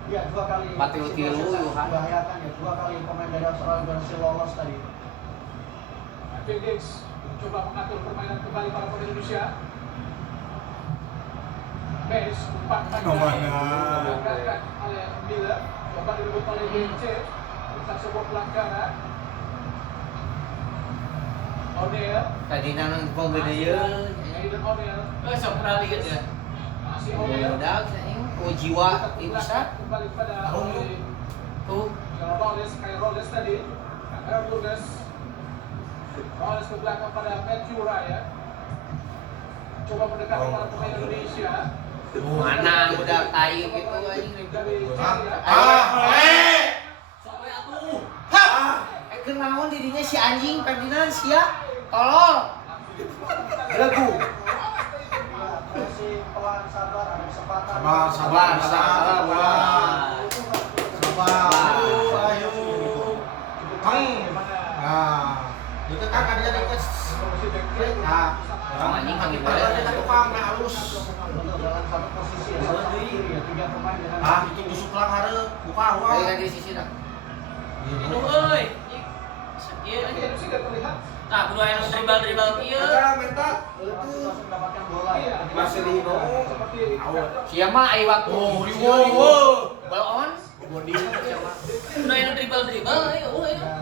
Ya, 2 kali. Tilu-tilu, Yohan. Membahayakan ya, 2 kali pemain dari Australia berhasil lolos tadi. Felix coba mengatur permainan kembali para pemain Indonesia. Mes umpan panjang diangkatkan oleh Miller, coba direbut oleh BC tentang sebuah pelanggaran. O'Neal, Tadi nang pong gede ye. Aiden O'Neal, Sok pernah lihat ya. masih Unggul O'Neal. muda anjing ku jiwa ieu bisa. Kembali pada oleh Tuh. Rolles, kayak Rolles tadi. Rodriguez, Rolles ke belakang pada Matthew Ryan. Coba mendekati para pemain Indonesia. Mana udah tai gitu anjing Dari Sampai atuh. kenaon dirinya si anjing Ferdinand sia tolol. Lagu. Ya, pressing pelan, sabar, ada kesempatan. Sabar. Ayo. Itu kan ada deket. Nah, Orang anjing panggil kita balik. ada tukang halus. Untuk dalam satu posisi ya, satu kiri ya, 3 pemain dengan Itu busuk lang hareup, buka Dari ruang. kan di sisi dah. Itu euy. Ieu Ini tidak terlihat. Nah, kudu aya nu dribble ieu. Minta. langsung mendapatkan bola ya. Marcelino. Seperti Sia mah ai waktu. Oh, Ball on. Body sama. Kudu aya nu dribble ieu.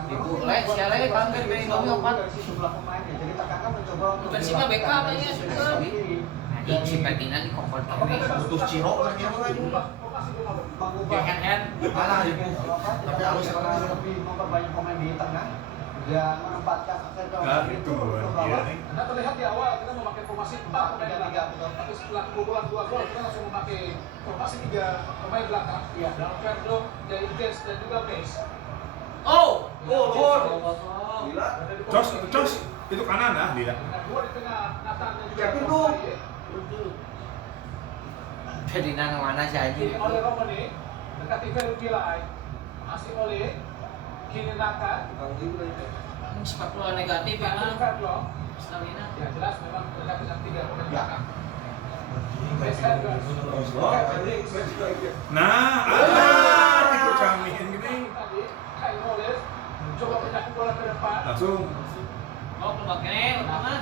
Dibulek sia le pangger dari Selalu bawah 4. dari sejumlah pemain ya. Jadi Takaka mencoba untuk Bukan Sima dilakukan backup dari aja, sisi Sima. kiri. Anjing si Ferdinand di kokon kami. Butuh Ciro kan dia mah. Mengubah Hand. Mana itu? tapi harus lebih memperbanyak pemain di tengah dan menempatkan Sergio Nah, Aguero itu untuk dia bawah. nih. Anda terlihat di awal kita memakai formasi 4 pemain belakang, tapi setelah kebobolan 2 gol kita langsung memakai formasi 3 pemain belakang. Iya. Dan Ferro, dari Des dan juga Mes. Oh, Gol. Gila. Cos, itu kanan ah dia. Dengan 2 di tengah Nathan dan juga Kevin Tom tuh. Payet. Ferdinand mana si anjing Kiri itu? oleh Romani, dekati Ferro Pilai. Masih oleh kiri Naka. sepak bola negatif ya Masuk nah. Ferro. Stamina. Ya jelas memang terdekat dengan 3 pemain Ya. belakang. Mes Ferguson. Nah, itu camin gini. Tadi Kai Rolles coba pindah bola ke depan. Langsung Oh, keluar kene utama.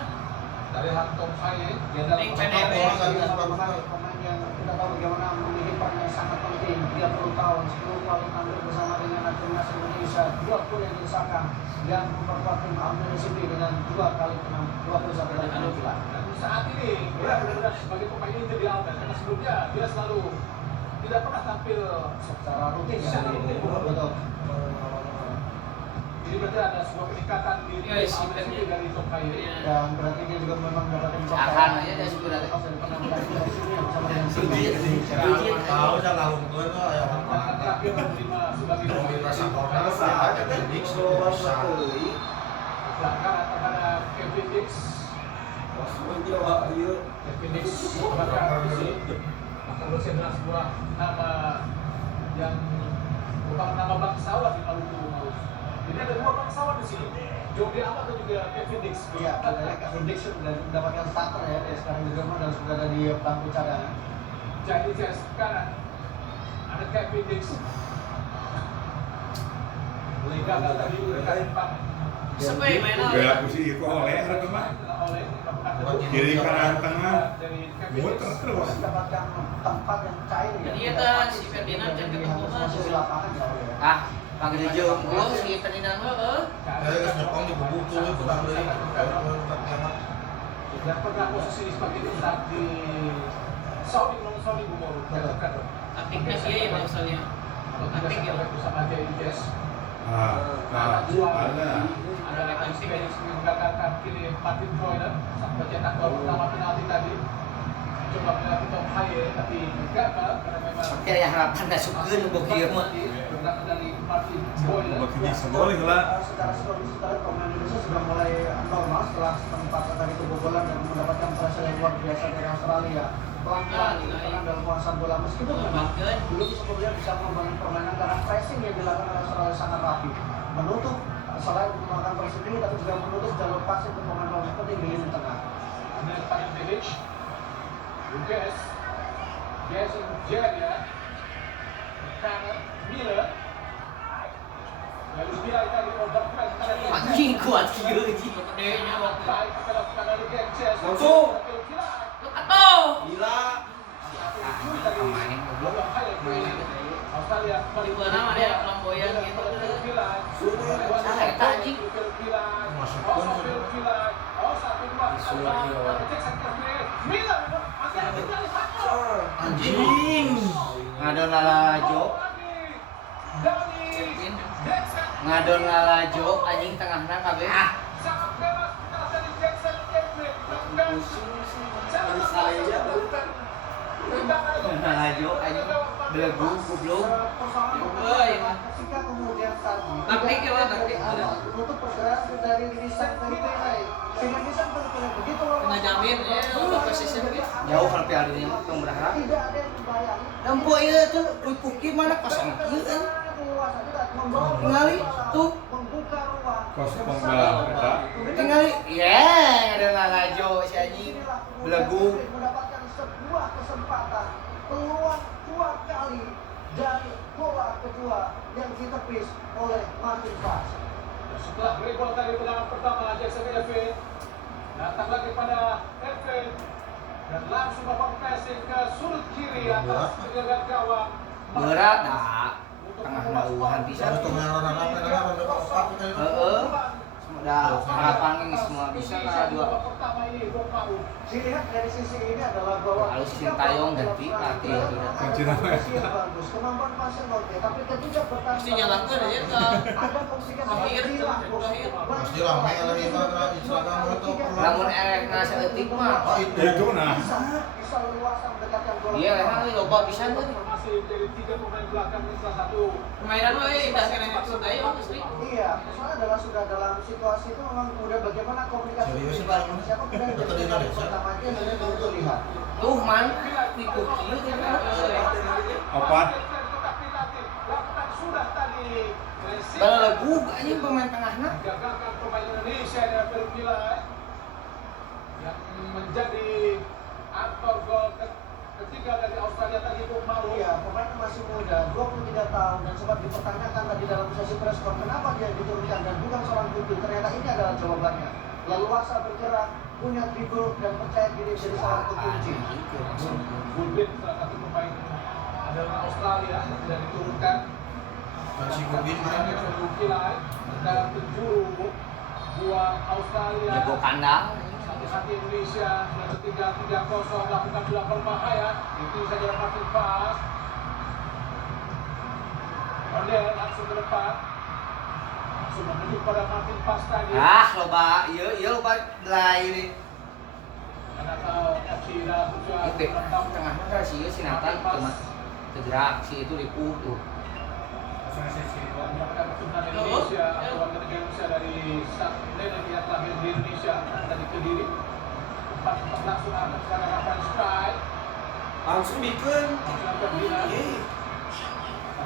Dari Tom Payet dia dalam Pendek. Pemain yang kita tahu bagaimana memiliki peran yang sangat penting. 30 tahun, 10 kali tampil bersama dengan timnas Indonesia, 2 gol yang disahkan dan memperkuat tim Al City dengan 2 kali menang 21 kali penampilan. Dan saat ini dia benar-benar sebagai pemain inti di Alben karena sebelumnya dia selalu tidak pernah tampil Secara rutin ya. Secara rutin. Betul. jadi berarti ada sebuah peningkatan di tim Iya, si Alben ini dari Tom Payet. Iya. Dan berarti dia juga memang mendapatkan Akan aja dia sudah Lepas dari penampilan di sini yang bersama dengan tim Sujit. Indonesia. Tahu jangan langsung tuh ya. Dan terakhir menerima sebagai pemain Rasa pelanggaran kornasa aja kan Dix bisa. terhadap Kevin Dix. Kevin Dix bahkan akan berusia dengan sebuah nama yang merupakan nama bangsawan di Maluku. Jadi ada 2 bangsawan di sini. Jordi Amat dan juga Kevin Dix. Iya, katanya Kevin Dix sudah mendapatkan starter ya, dia sekarang juga dan sudah ada di bangku cadangan. Jadi sekarang ada Kevin Dix. Mulai gagal tadi mereka empat. Siapa yang main udah aku sih itu oleh ada teman. Oleh Kiri kanan tengah dari Kevin Dix. muter terus. Mendapatkan tempat yang cair ya. Jadi eta si Ferdinand yang ketemu mah. Masuk di lapangan ya. Ah, panggil jomblo si Ferdinand mah. Heeh. Saya geus nyepong di buku tuh bukan deui. Dan pernah posisi sebagai instan di Saudi Gumul. Aktifnya dia ya maksudnya. Aktif ya bersama JIS. Nah, ada. Ada rekan Felix menggagalkan kini Martin Troyer saat mencetak gol pertama penalti tadi. Coba penalti Tom Haye tapi gagal karena memang Oke, ya harapan nggak suka nunggu kieu mah. berangkat dari Martin Troyer. Bagi bisa boleh lah. Secara psikologis setelah pemain Indonesia sudah mulai normal setelah sempat tadi kebobolan dan mendapatkan pressure yang luar biasa dari Australia. Pelan-pelan ditekan dalam penguasaan bola meskipun memang belum kemudian bisa membangun permainan karena pressing yang dilakukan oleh Australia sangat rapi. Menutup selain melakukan pressing tinggi tapi juga menutup jalur passing ke pemain-pemain penting di lini tengah. Ada Patrick Bilic, Lucas, Jason Jeria, Tanner, Miller. Lalu Miller tadi overpass pada dia. Anjing kuat kieu anjing. Gedenya waktu. Baik dilakukan oleh Gences. Langsung. Atau Gila. Pemain goblok. Australia di mana mana ya flamboyan gitu. Ah, eta anjing. Anjing. Ngadon lalajo. Ngadon lalajo anjing tengahna kabeh. Lalajo anjing belegu goblok. Ketika kemudian tadi Taktik ya, Pak, taktik. menutup pergerakan dari Lisan Filipina dengan Lisan Filipina begitu lolos Nggak jamin ya untuk posisi gitu. Jauh kalau Piala Dunia mah tong berharap. tidak ada yang membayangkan Lampu ieu tuh puki mana kosong kieu kan. Tingali tuh membuka ruang Kosong belah eta. tingali ya ada lalajo si anjing belegu. mendapatkan sebuah kesempatan peluang dua kali dari bola kedua yang ditepis oleh Martin Pass. Setelah dribble tadi tendangan pertama Jackson Elvin datang lagi pada Elvin dan langsung bapak passing ke sudut kiri atas penjaga gawang. Berat dah. Tengah lauhan pisan. Harus pengaruh apa dengan apa kayak Heeh. Udah harapan ini semua bisa lah dua. Pertama ini Boparu. Dilihat dari sisi ini adalah bahwa Lalu Sintayong ganti pelatih ya, tidak. Kunci namanya. bagus, kemampuan pasir oke, tapi ketika bertahan Mesti nyalakan aja ke ada komunikasi akhir, hilang, bos. akhir. Pasti ramai lagi pada Instagram itu. Lamun nasi etik mah. Oh itu. Itu nah. bisa leluasa mendekatkan bola. Iya emang loba pisan tuh. Masih menjadi 3 pemain belakang ini salah satu Permainan mah indah kena itu ayo pasti. Iya, persoalan adalah sudah dalam situasi itu memang kemudian bagaimana komunikasi Serius sih, dibangun. Pak? Siapa kemudian Betul, jadi Indonesia. pertama itu yang betul lihat. Tuh man di puki gitu. Apa? lakukan sudah tadi. Kalau lagu anjing pemain tengahna. Gagalkan pemain Indonesia dan Filipina yang menjadi aktor gol ketiga dari Australia tadi Boparu. Iya, pemain masih muda, 23 tahun dan sempat dipertanyakan tadi dalam sesi press conference kenapa dia diturunkan dan bukan seorang putih. Ternyata ini adalah jawabannya. Leluasa bergerak, punya dribble dan percaya diri jadi salah satu kunci. Goodwin salah satu pemain adalah Australia yang tidak diturunkan. Si Gobin main itu. Kilai dalam penjuru buat Australia. Jago kandang. Satu-satu Indonesia sudah 3-0 melakukan bola berbahaya. Itu saja Martin Pass. Ondel langsung ke depan. Langsung menuju pada Martin Pass tadi. Ah loba iya loba belai ini. Karena tahu tidak sudah Itu tengahnya kan si Nathan cuma tergerak si itu dipuh tuh. mendapatkan kesulitan Indonesia atau warga negara Indonesia dari Stad Lenin yang lahir di Indonesia dari Kediri. Empat langsung akan sekarang akan strike. Langsung bikin. Langsung Dinan.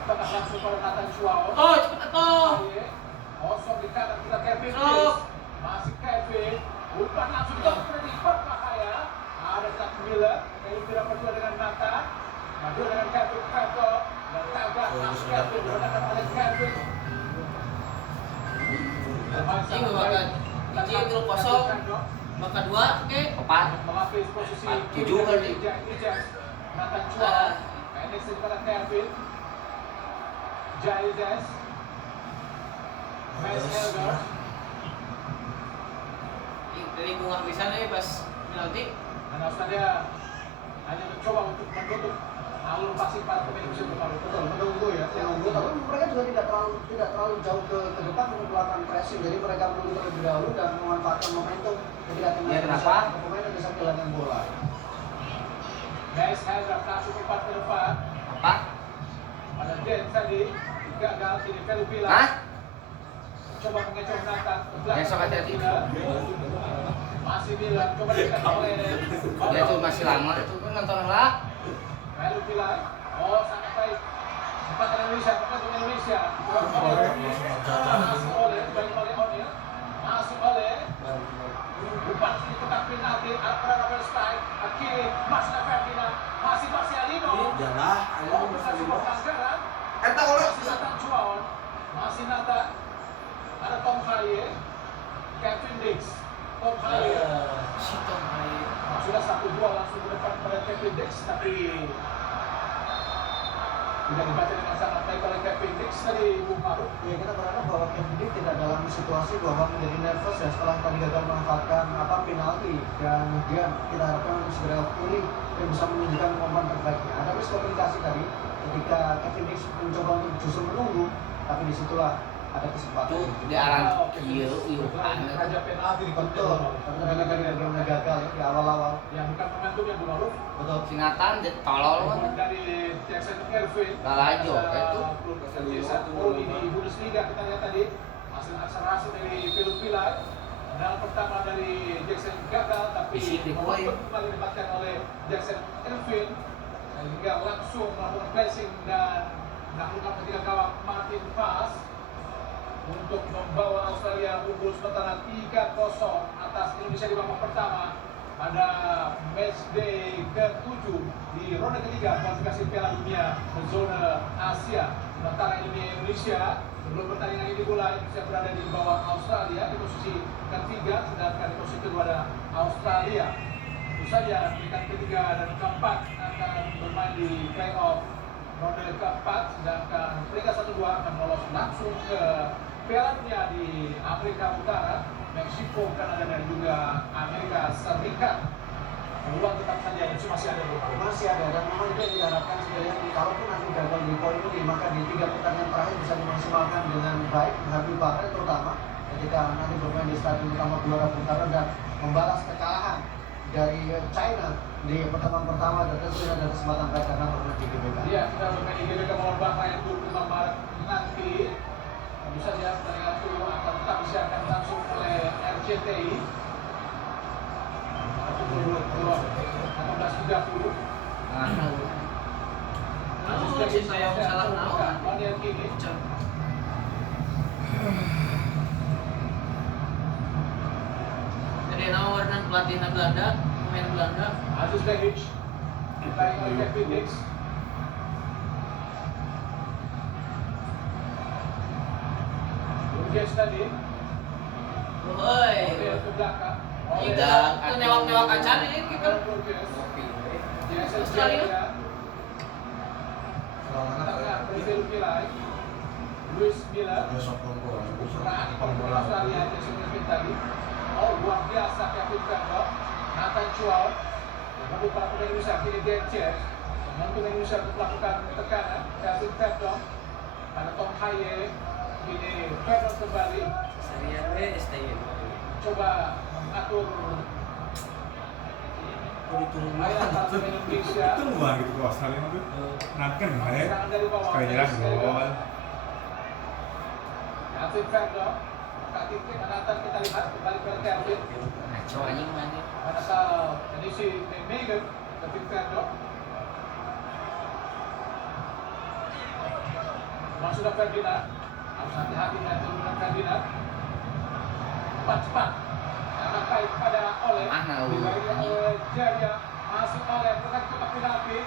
Tengah langsung pada Nathan Chuao. Oh, cepet atuh. Kosong di kanan kita Kevin. Sok. Masih Kevin. Umpan langsung ke di berbahaya. Ada Zak Miller. Kevin tidak berdua dengan Nathan. Maju dengan Kevin Kato. Dan tabrak masuk Kevin. Berhadapan oleh Kevin. Ini bakal hiji itu kosong. Bakal dua, oke. Empat. Melapis posisi Tujuh kali. Nathan Chuao. Pendek kepada Kevin. Jaizes. Mes Elder. Dari bunga pisan pas penalti. Dan Australia hanya mencoba untuk menutup alur passing para pemain musim lalu. Betul, menunggu ya, menunggu. Tapi mereka juga tidak terlalu jauh ke depan untuk melakukan pressing. Jadi mereka menunggu terlebih dahulu dan memanfaatkan momentum ketika Ya, kenapa? pemain bisa kehilangan bola. Guys, Hazard langsung umpan ke depan. Apa? Pada Den tadi gagal ini Pelupila. Hah? Coba mengecoh Nathan ke belakang. Besok hati-hati. Masih Milan, coba ditekan oleh Ya itu masih lama itu kan nonton lah. Pelupila. Oh, sangat baik. Tempatan Indonesia, untuk Indonesia. Masih oleh, baik oleh O'Neal. Masih oleh. Umpan di kotak penalti, Alfred Robbenstein. Kiri, masih Ferdinand. Masih Marcialino. Jalah, Oh, besar sebuah pelanggaran. Eta oleh. Masih Nathan Chuaon. Masih Nathan. Ada Tom Haye. Kevin Dix. Tom Haye. Si Tom Haye. Sudah 1-2 langsung ke depan pada Kevin Dix, tapi tidak dibaca dengan sangat baik oleh Kevin Dix tadi Bung Maruf. Ya kita berharap bahwa Kevin Dix tidak dalam situasi bahwa menjadi nervous ya setelah tadi gagal memanfaatkan penalti dan kemudian kita harapkan untuk segera pulih dan bisa menunjukkan kemampuan terbaiknya. Ada miskomunikasi tadi ketika Kevin Dix mencoba untuk justru menunggu, tapi disitulah ada kesempatan. Tuh di arah kieu aneh. Raja penalti di Betul, karena bagaimana gagal ya di awal-awal. yang bukan momentumnya Bung Maruf. Betul. Singatan tolol kan. Dari Jackson Irvin. Lalajo itu. Gol ini Bundesliga kita lihat tadi hasil akselerasi dari Pelupila. Tendangan pertama dari Jackson gagal, tapi Fisik di boy. kembali didapatkan oleh Jackson Irvin sehingga langsung melakukan pressing dan menaklukkan ketiga gawang Martin Pass untuk membawa Australia unggul sementara 3-0 atas Indonesia di babak pertama pada match day ke-7 di ronde ketiga kualifikasi Piala Dunia zona Asia. Sementara ini Indonesia sebelum pertandingan ini dimulai Indonesia berada di bawah Australia di posisi ketiga, sedangkan di posisi kedua ada Australia. Tentu saja peringkat ketiga dan keempat akan bermain di playoff ronde keempat, sedangkan peringkat 1-2 akan lolos langsung ke Piala Dunia di Afrika Utara, Meksiko, Kanada dan juga Amerika Serikat. Peluang tetap saja masih ada beberapa. Masih ada dan memang itu yang diharapkan sebenarnya kalaupun nanti gagal di poin ini maka di 3 pertandingan terakhir bisa dimaksimalkan dengan baik Habib Bahar terutama ketika nanti bermain di stadion utama Gelora Bung Karno dan membalas kekalahan dari China di pertemuan pertama dan tentunya ada kesempatan baik karena bermain di GBK. Iya, kita bermain di GBK melawan Bahrain 25 Maret nanti. Tentu saja pertandingan itu akan tetap disiarkan langsung oleh RCTI. Pukul 18.30. Cinta yang salah naon. Pada kini Jadi nawaran pelatih Belanda, pemain Belanda. Aziz Behic ditarik oleh Kevin Dix. Burgess tadi Woi. O'Neal ke belakang. Tidak. Itu newak-newak acan ini kita. Burgess. Jason Australia. Jaya. Tengah Brazil Pilai. Luis Miller. Serangan pemain Australia Jason Irvin tadi. Oh, luar biasa Kevin Ferdo. Nathan Chuaon. Membantu para pemain Indonesia kini Denches. Membantu Indonesia untuk melakukan tekanan. Kevin Ferdo. Ada Tom Haye. Kini Ferdo kembali. Coba mengatur layar para pemain Indonesia. Itu luar gitu ke Australia itu. Naken lah ya. Serangan dari bawah. Sekali jelas gol. Kevin Ferdo. Kaki kiri Nathan kita lihat kembali ke Kevin. Ngaco anjing mana. Manasal Denisi Megan Kevin Ferdo. Sudah Ferdinand. Harus hati-hati dengan turunan Ferdinand. Cepat-cepat. Akan baik pada Oleh. Dibagi oleh Jaya. Masih Oleh. Bukan kotak penalti.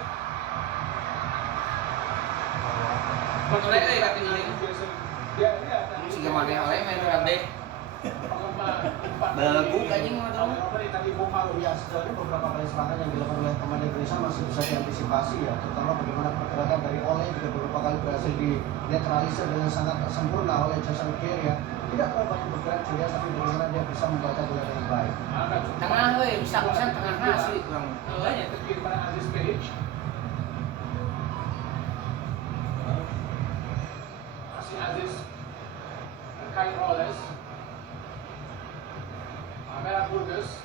Oleh kaki lagi. Dia Si kemana Oleh main kabeh. Bagus anjing mah tahu. Tadi bom malu. Ya, sejauh ini beberapa kali serangan yang dilakukan oleh pemain Indonesia masih bisa diantisipasi ya, terutama bagaimana pergerakan dari Ole juga beberapa kali berhasil dinetralisir dengan sangat sempurna oleh Jason Kier ya. Tidak terlalu banyak bergerak dia, tapi bagaimana dia bisa membaca bola dengan baik. Tengah weh, bisa tengah asli kurang. Banyak terkiri pada Aziz Behic. Masih Aziz Kai Roles. Amera Burgess.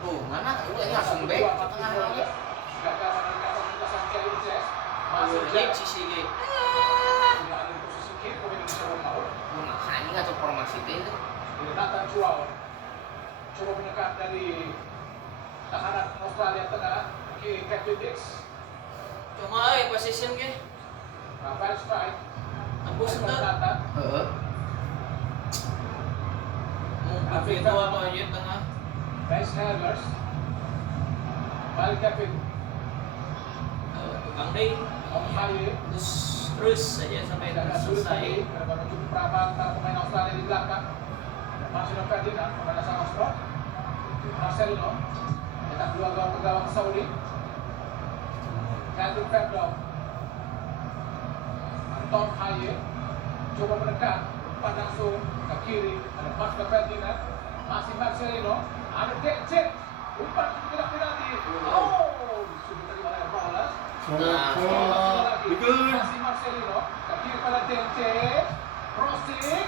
Tuh, mana? Lu ini langsung back ke tengah lagi. Gagal menangkap penjelasan Kelly Jess. Masih Masih Jack. sisi ge. Tidak ada di posisi kiri, kemudian bisa bermain. Lu maksa anjing atau formasi teh itu. Nathan Chuao coba menekan dari tahanan Australia tengah kiri Kevin Dix. Cuma position ge. Rafael Strike. Tembus Michael entar. Nathan. Heeh. Mau itu atau aja tengah. Bryce Hellers. Balik Kevin. Tukang deh. Om Haye. Terus saja sampai Tidak sulit selesai. tadi. Karena cukup rapat antara pemain Australia di belakang. Marcelo Ferdinand, pemain asal Oxford. Marcelino. Cetak 2 gol ke gawang Saudi. Andrew Ferdinand. Anton Haye. Coba menekan. Umpan langsung ke kiri. Ada Marcelo Ferdinand. Masih Marcelino. Ada Decet. Umpan tidak penalti. Oh, disebut tadi oleh Rollers. Masih Marcelino. Ke kiri pada Decet. Crossing.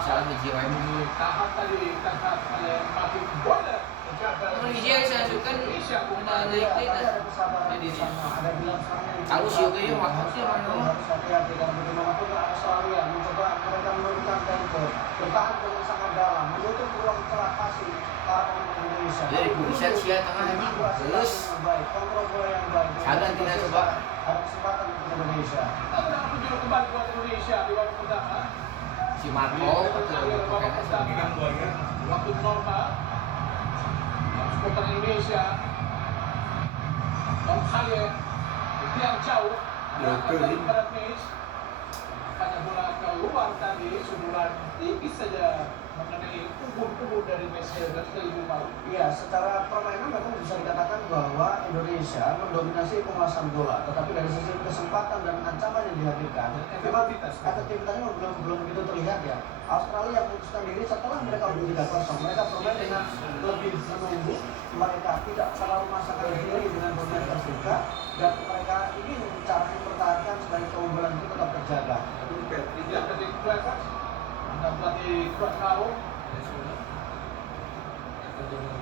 Bisa lagi jiwa ini. Tahan tadi ditangkap oleh Martin Boyle. Indonesia saya suka ada Tapi naik ada kesabaran Jadi, bersama, ada bilang serangan yang Tahu sih, oke, cukup waktu sih, keras, mana. harus hati-hati dan bagaimanapun Australia mencoba mereka menurunkan tempo, bertahan dengan sangat dalam, menutup ruang celah passing para pemain Indonesia. Jadi bisa sia tengah anjing. Terus baik, kontrol bola yang baik. Jangan tidak coba. Ada kesempatan untuk Indonesia. Tenang tujuh kembali buat Indonesia di babak pertama. si Marco atau Pegang bolanya. Waktu normal. Supporter Indonesia. Om Haye. Itu yang jauh. Angkat dari barat Meis. Hanya bola keluar tadi. Sundulan tipis saja mengenai punggung dari Messi dan sekali malu. Iya, secara permainan memang bisa dikatakan bahwa Indonesia mendominasi penguasaan bola, tetapi dari sisi kesempatan dan ancaman yang dihadirkan, memang efektivitasnya belum begitu terlihat ya. Australia yang memutuskan diri setelah mereka unggul 3-0, mereka bermain dengan lebih menunggu, mereka tidak terlalu memasangkan diri dengan bermain terbuka, dan mereka ingin cara mempertahankan supaya keunggulan itu tetap terjaga. Tidak dari Clever. Anda pelatih Kuat Karo.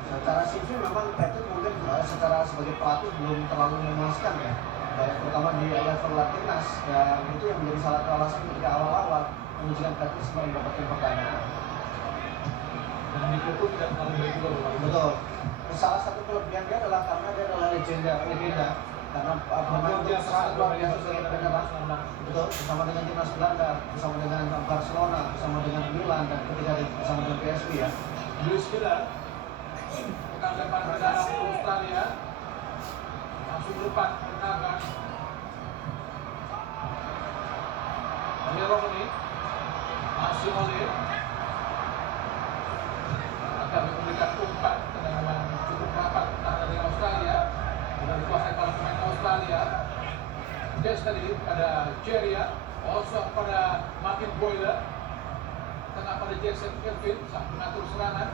Secara CV memang Patrick mungkin secara sebagai pelatih belum terlalu memuaskan ya, terutama di level Latinnas, dan itu yang menjadi salah satu alasan ketika awal-awal menunjukkan Patrick sempat mendapatkan pertandingan. Dan di Kuku tidak terlalu baik juga loh. Betul. Salah satu kelebihan dia adalah karena dia adalah legenda karena bermain untuk sangat luar biasa sebagai penyerang. Betul, bersama dengan timnas Belanda, bersama dengan Barcelona, bersama dengan Milan, dan ketika bersama dengan PSV ya. Luis Miller. Bukan depan pada Australia. Langsung berempat bernagas. Romani. Masih Olive. Akan memberikan umpan dengan cukup rapat antara dengan Australia. Sudah dikuasai oleh pemain Australia. Des tadi pada Jeria. Also pada Martin Boyle. Tengah pada Jackson Kelvin saat mengatur serangan.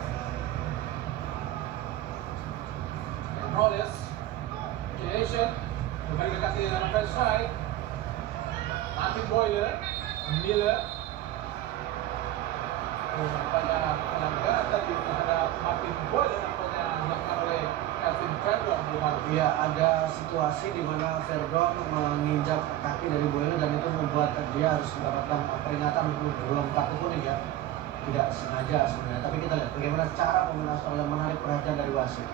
Rollins, Jason, kembali ke kaki dalam fast strike. Martin Boyle, Miller. Pada pelanggaran tadi terhadap Martin Boyle nampaknya dilakukan oleh Calvin Verdon. Iya, ada situasi di mana Verdon menginjak kaki dari Boyle dan itu membuat dia harus mendapatkan peringatan belum kartu kuning ya. Tidak sengaja sebenarnya, tapi kita lihat bagaimana cara pemain Australia menarik perhatian dari wasit.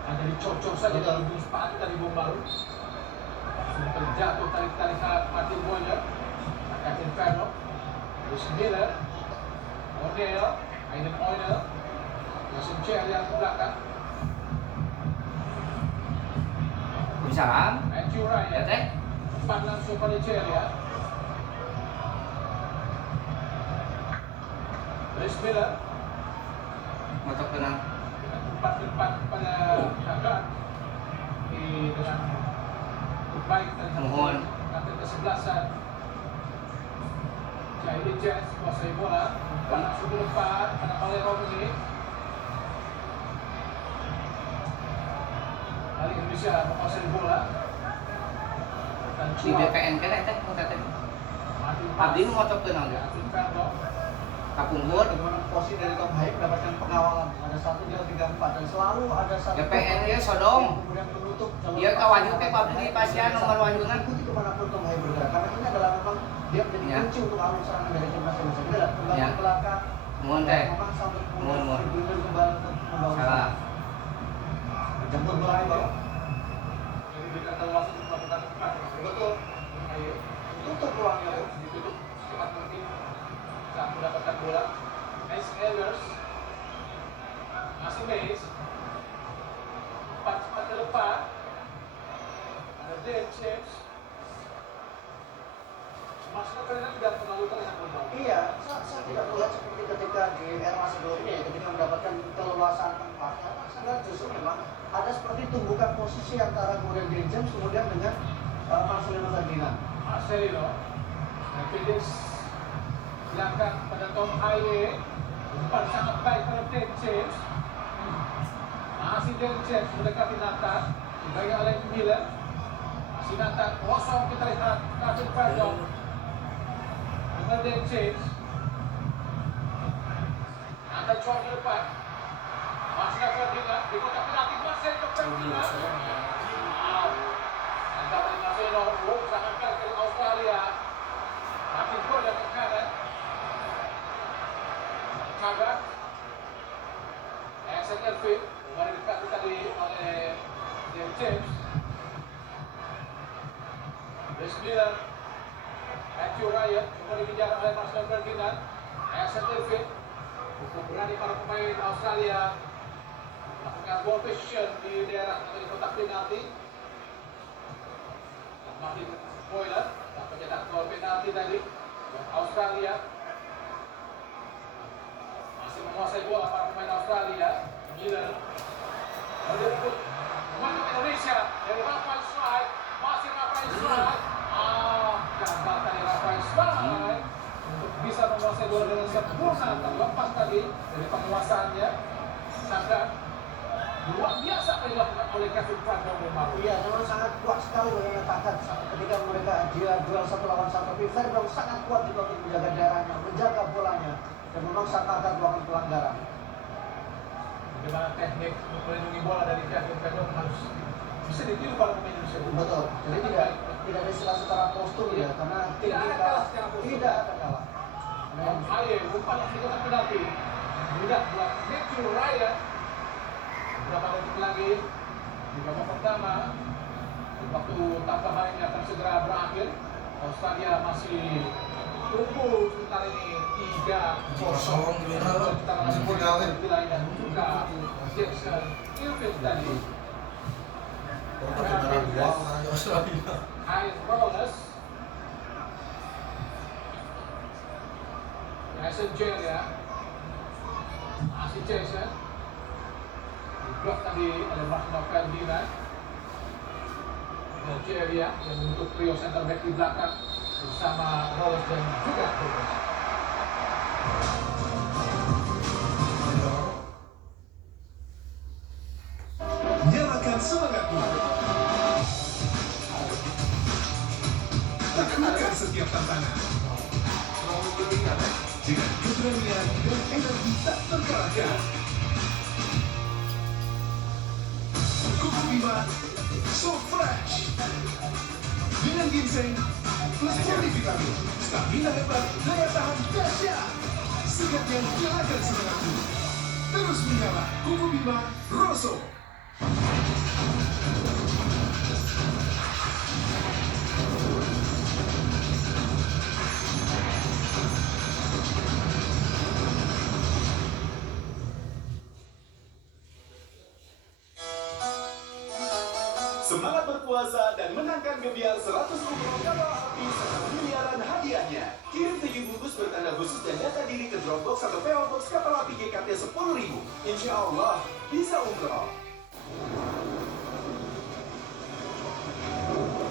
Ada dicocok saja dalam bus sepatu dari bom baru. Sudah terjatuh tarik-tarik Martin Boyle. Captain Ferro. Luis Miller. O'Neill. Aiden O'Neill. Yasin Cher yang ke belakang. bisa kan? Matthew Ya Ryan. teh. Umpan langsung pada Cher ya. Chris Miller Motor tenang. umpan depan pada Kagan dengan baik dan Mohon. kata kesebelasan. Jadi Jazz kuasai bola, umpan langsung ke depan pada Valero ini. Kali Indonesia menguasai bola. Dan Di BPN kan eta motor teh. Abdi nu motor tenang ya. Kapungkur. Bagaimana posisi dari Tom Haik mendapatkan pengawalan ada 1, 2, 3, 4 dan selalu ada satu BPN dia sodom. kemudian menutup jalur Dia kawaju teh pabrik di pasian nomor wajuna. ikuti kemanapun Tom Haik bergerak karena ini adalah memang dia menjadi Ya. kunci untuk alur serangan dari timnas Indonesia. Kita lihat kembali Ya. ke belakang. Mohon teh. Memaksa untuk Mohon. bergulir kembali untuk membangun. Salah. Jemput bola bawah. Jadi dikata wasit untuk melakukan umpan. Betul. Ayo. Tutup ruangnya. Ditutup cepat mungkin saat mendapatkan bola. Mace Ehlers masih Mace, umpan cepat ke depan. Ada Dan James. Maksudnya karena tidak terlalu terlihat bermain. Iya, saya tidak melihat seperti ketika di era sebelumnya ya, ketika mendapatkan keleluasaan tempat. Karena saya lihat justru memang ada seperti tumbukan posisi antara kemudian Dan James kemudian dengan Marcelino Ferdinand. Marcelino, dan Felix belakang pada Tom Haye, umpan sangat baik pada Dan James. Masih Dan James mendekati Nathan, dibagi oleh Miller. Masih Nathan, kosong kita lihat Kevin Pardon. Dengan Dan James. Nathan cuan ke depan. Masih Ferdinand, di kotak penalti Marcelino Ferdinand. Wow. Mantap dari Marcelino, sangat keras dari Australia. Makin gol dari kanan. Kagan. Axel Irving, kembali dikasih tadi oleh Dan James. Chris Miller. Matthew Ryan, kembali dikejar oleh Marcel Ferdinand. Axel Irving. Cukup berani para pemain Australia melakukan ball position di daerah atau di kotak penalti. Martin Boyler tak pencetak gol penalti tadi buat Australia. Masih menguasai bola para pemain Australia. Miller merebut pemain Indonesia dari Rafael Strike. Masih Rafael Strike. Gagal tadi Rafael Strike untuk bisa menguasai bola dengan sempurna. Terlepas tadi dari penguasaannya. Sangat luar biasa yang dilakukan oleh Kevin Pardon memang. Iya, memang sangat kuat sekali bagaimana takat ketika mereka dia duel 1 lawan 1. Tapi Ferdinand sangat kuat juga untuk menjaga daerahnya, menjaga bolanya dan memaksa takat melakukan pelanggaran. Bagaimana teknik untuk melindungi bola dari Kevin Pardon harus bisa ditiru para pemain Indonesia. Betul. Jadi tidak ada istilah setara postur ya, karena Tidak ada kalah secara postur. Tidak ada kalah. Aye, umpan langsung ke penalti. Mudah buat Matthew Ryan. Beberapa detik lagi di babak pertama, waktu tambahan ini akan segera berakhir. Australia masih unggul sebentar ini 3-0. Kita masih boleh menilai dan juga Jackson Irving tadi. Ian Rollins, Jason Jeria, masih Jason. Diblok tadi oleh Marcelino Ferdinand. Dan Jeria yang membentuk trio center back di belakang bersama Rollins dan juga Rollins. Nyalakan semangatmu. Lakukan setiap tantangan. Dengan keberanian dan energi tak terkalahkan. Kuku Bima, so fresh. Dengan ginseng plus multivitamin, stamina hebat, daya tahan dahsyat. Segatnya nyalakan semangatmu. Terus menyala, Kuku Bima, Rosso. Semangat berpuasa dan menangkan gebiar 100 umroh kapal api serta miliaran hadiahnya. Kirim 7 bungkus bertanda khusus dan data diri ke Dropbox atau PO tapi GKT 10.000. Insya Allah bisa umroh.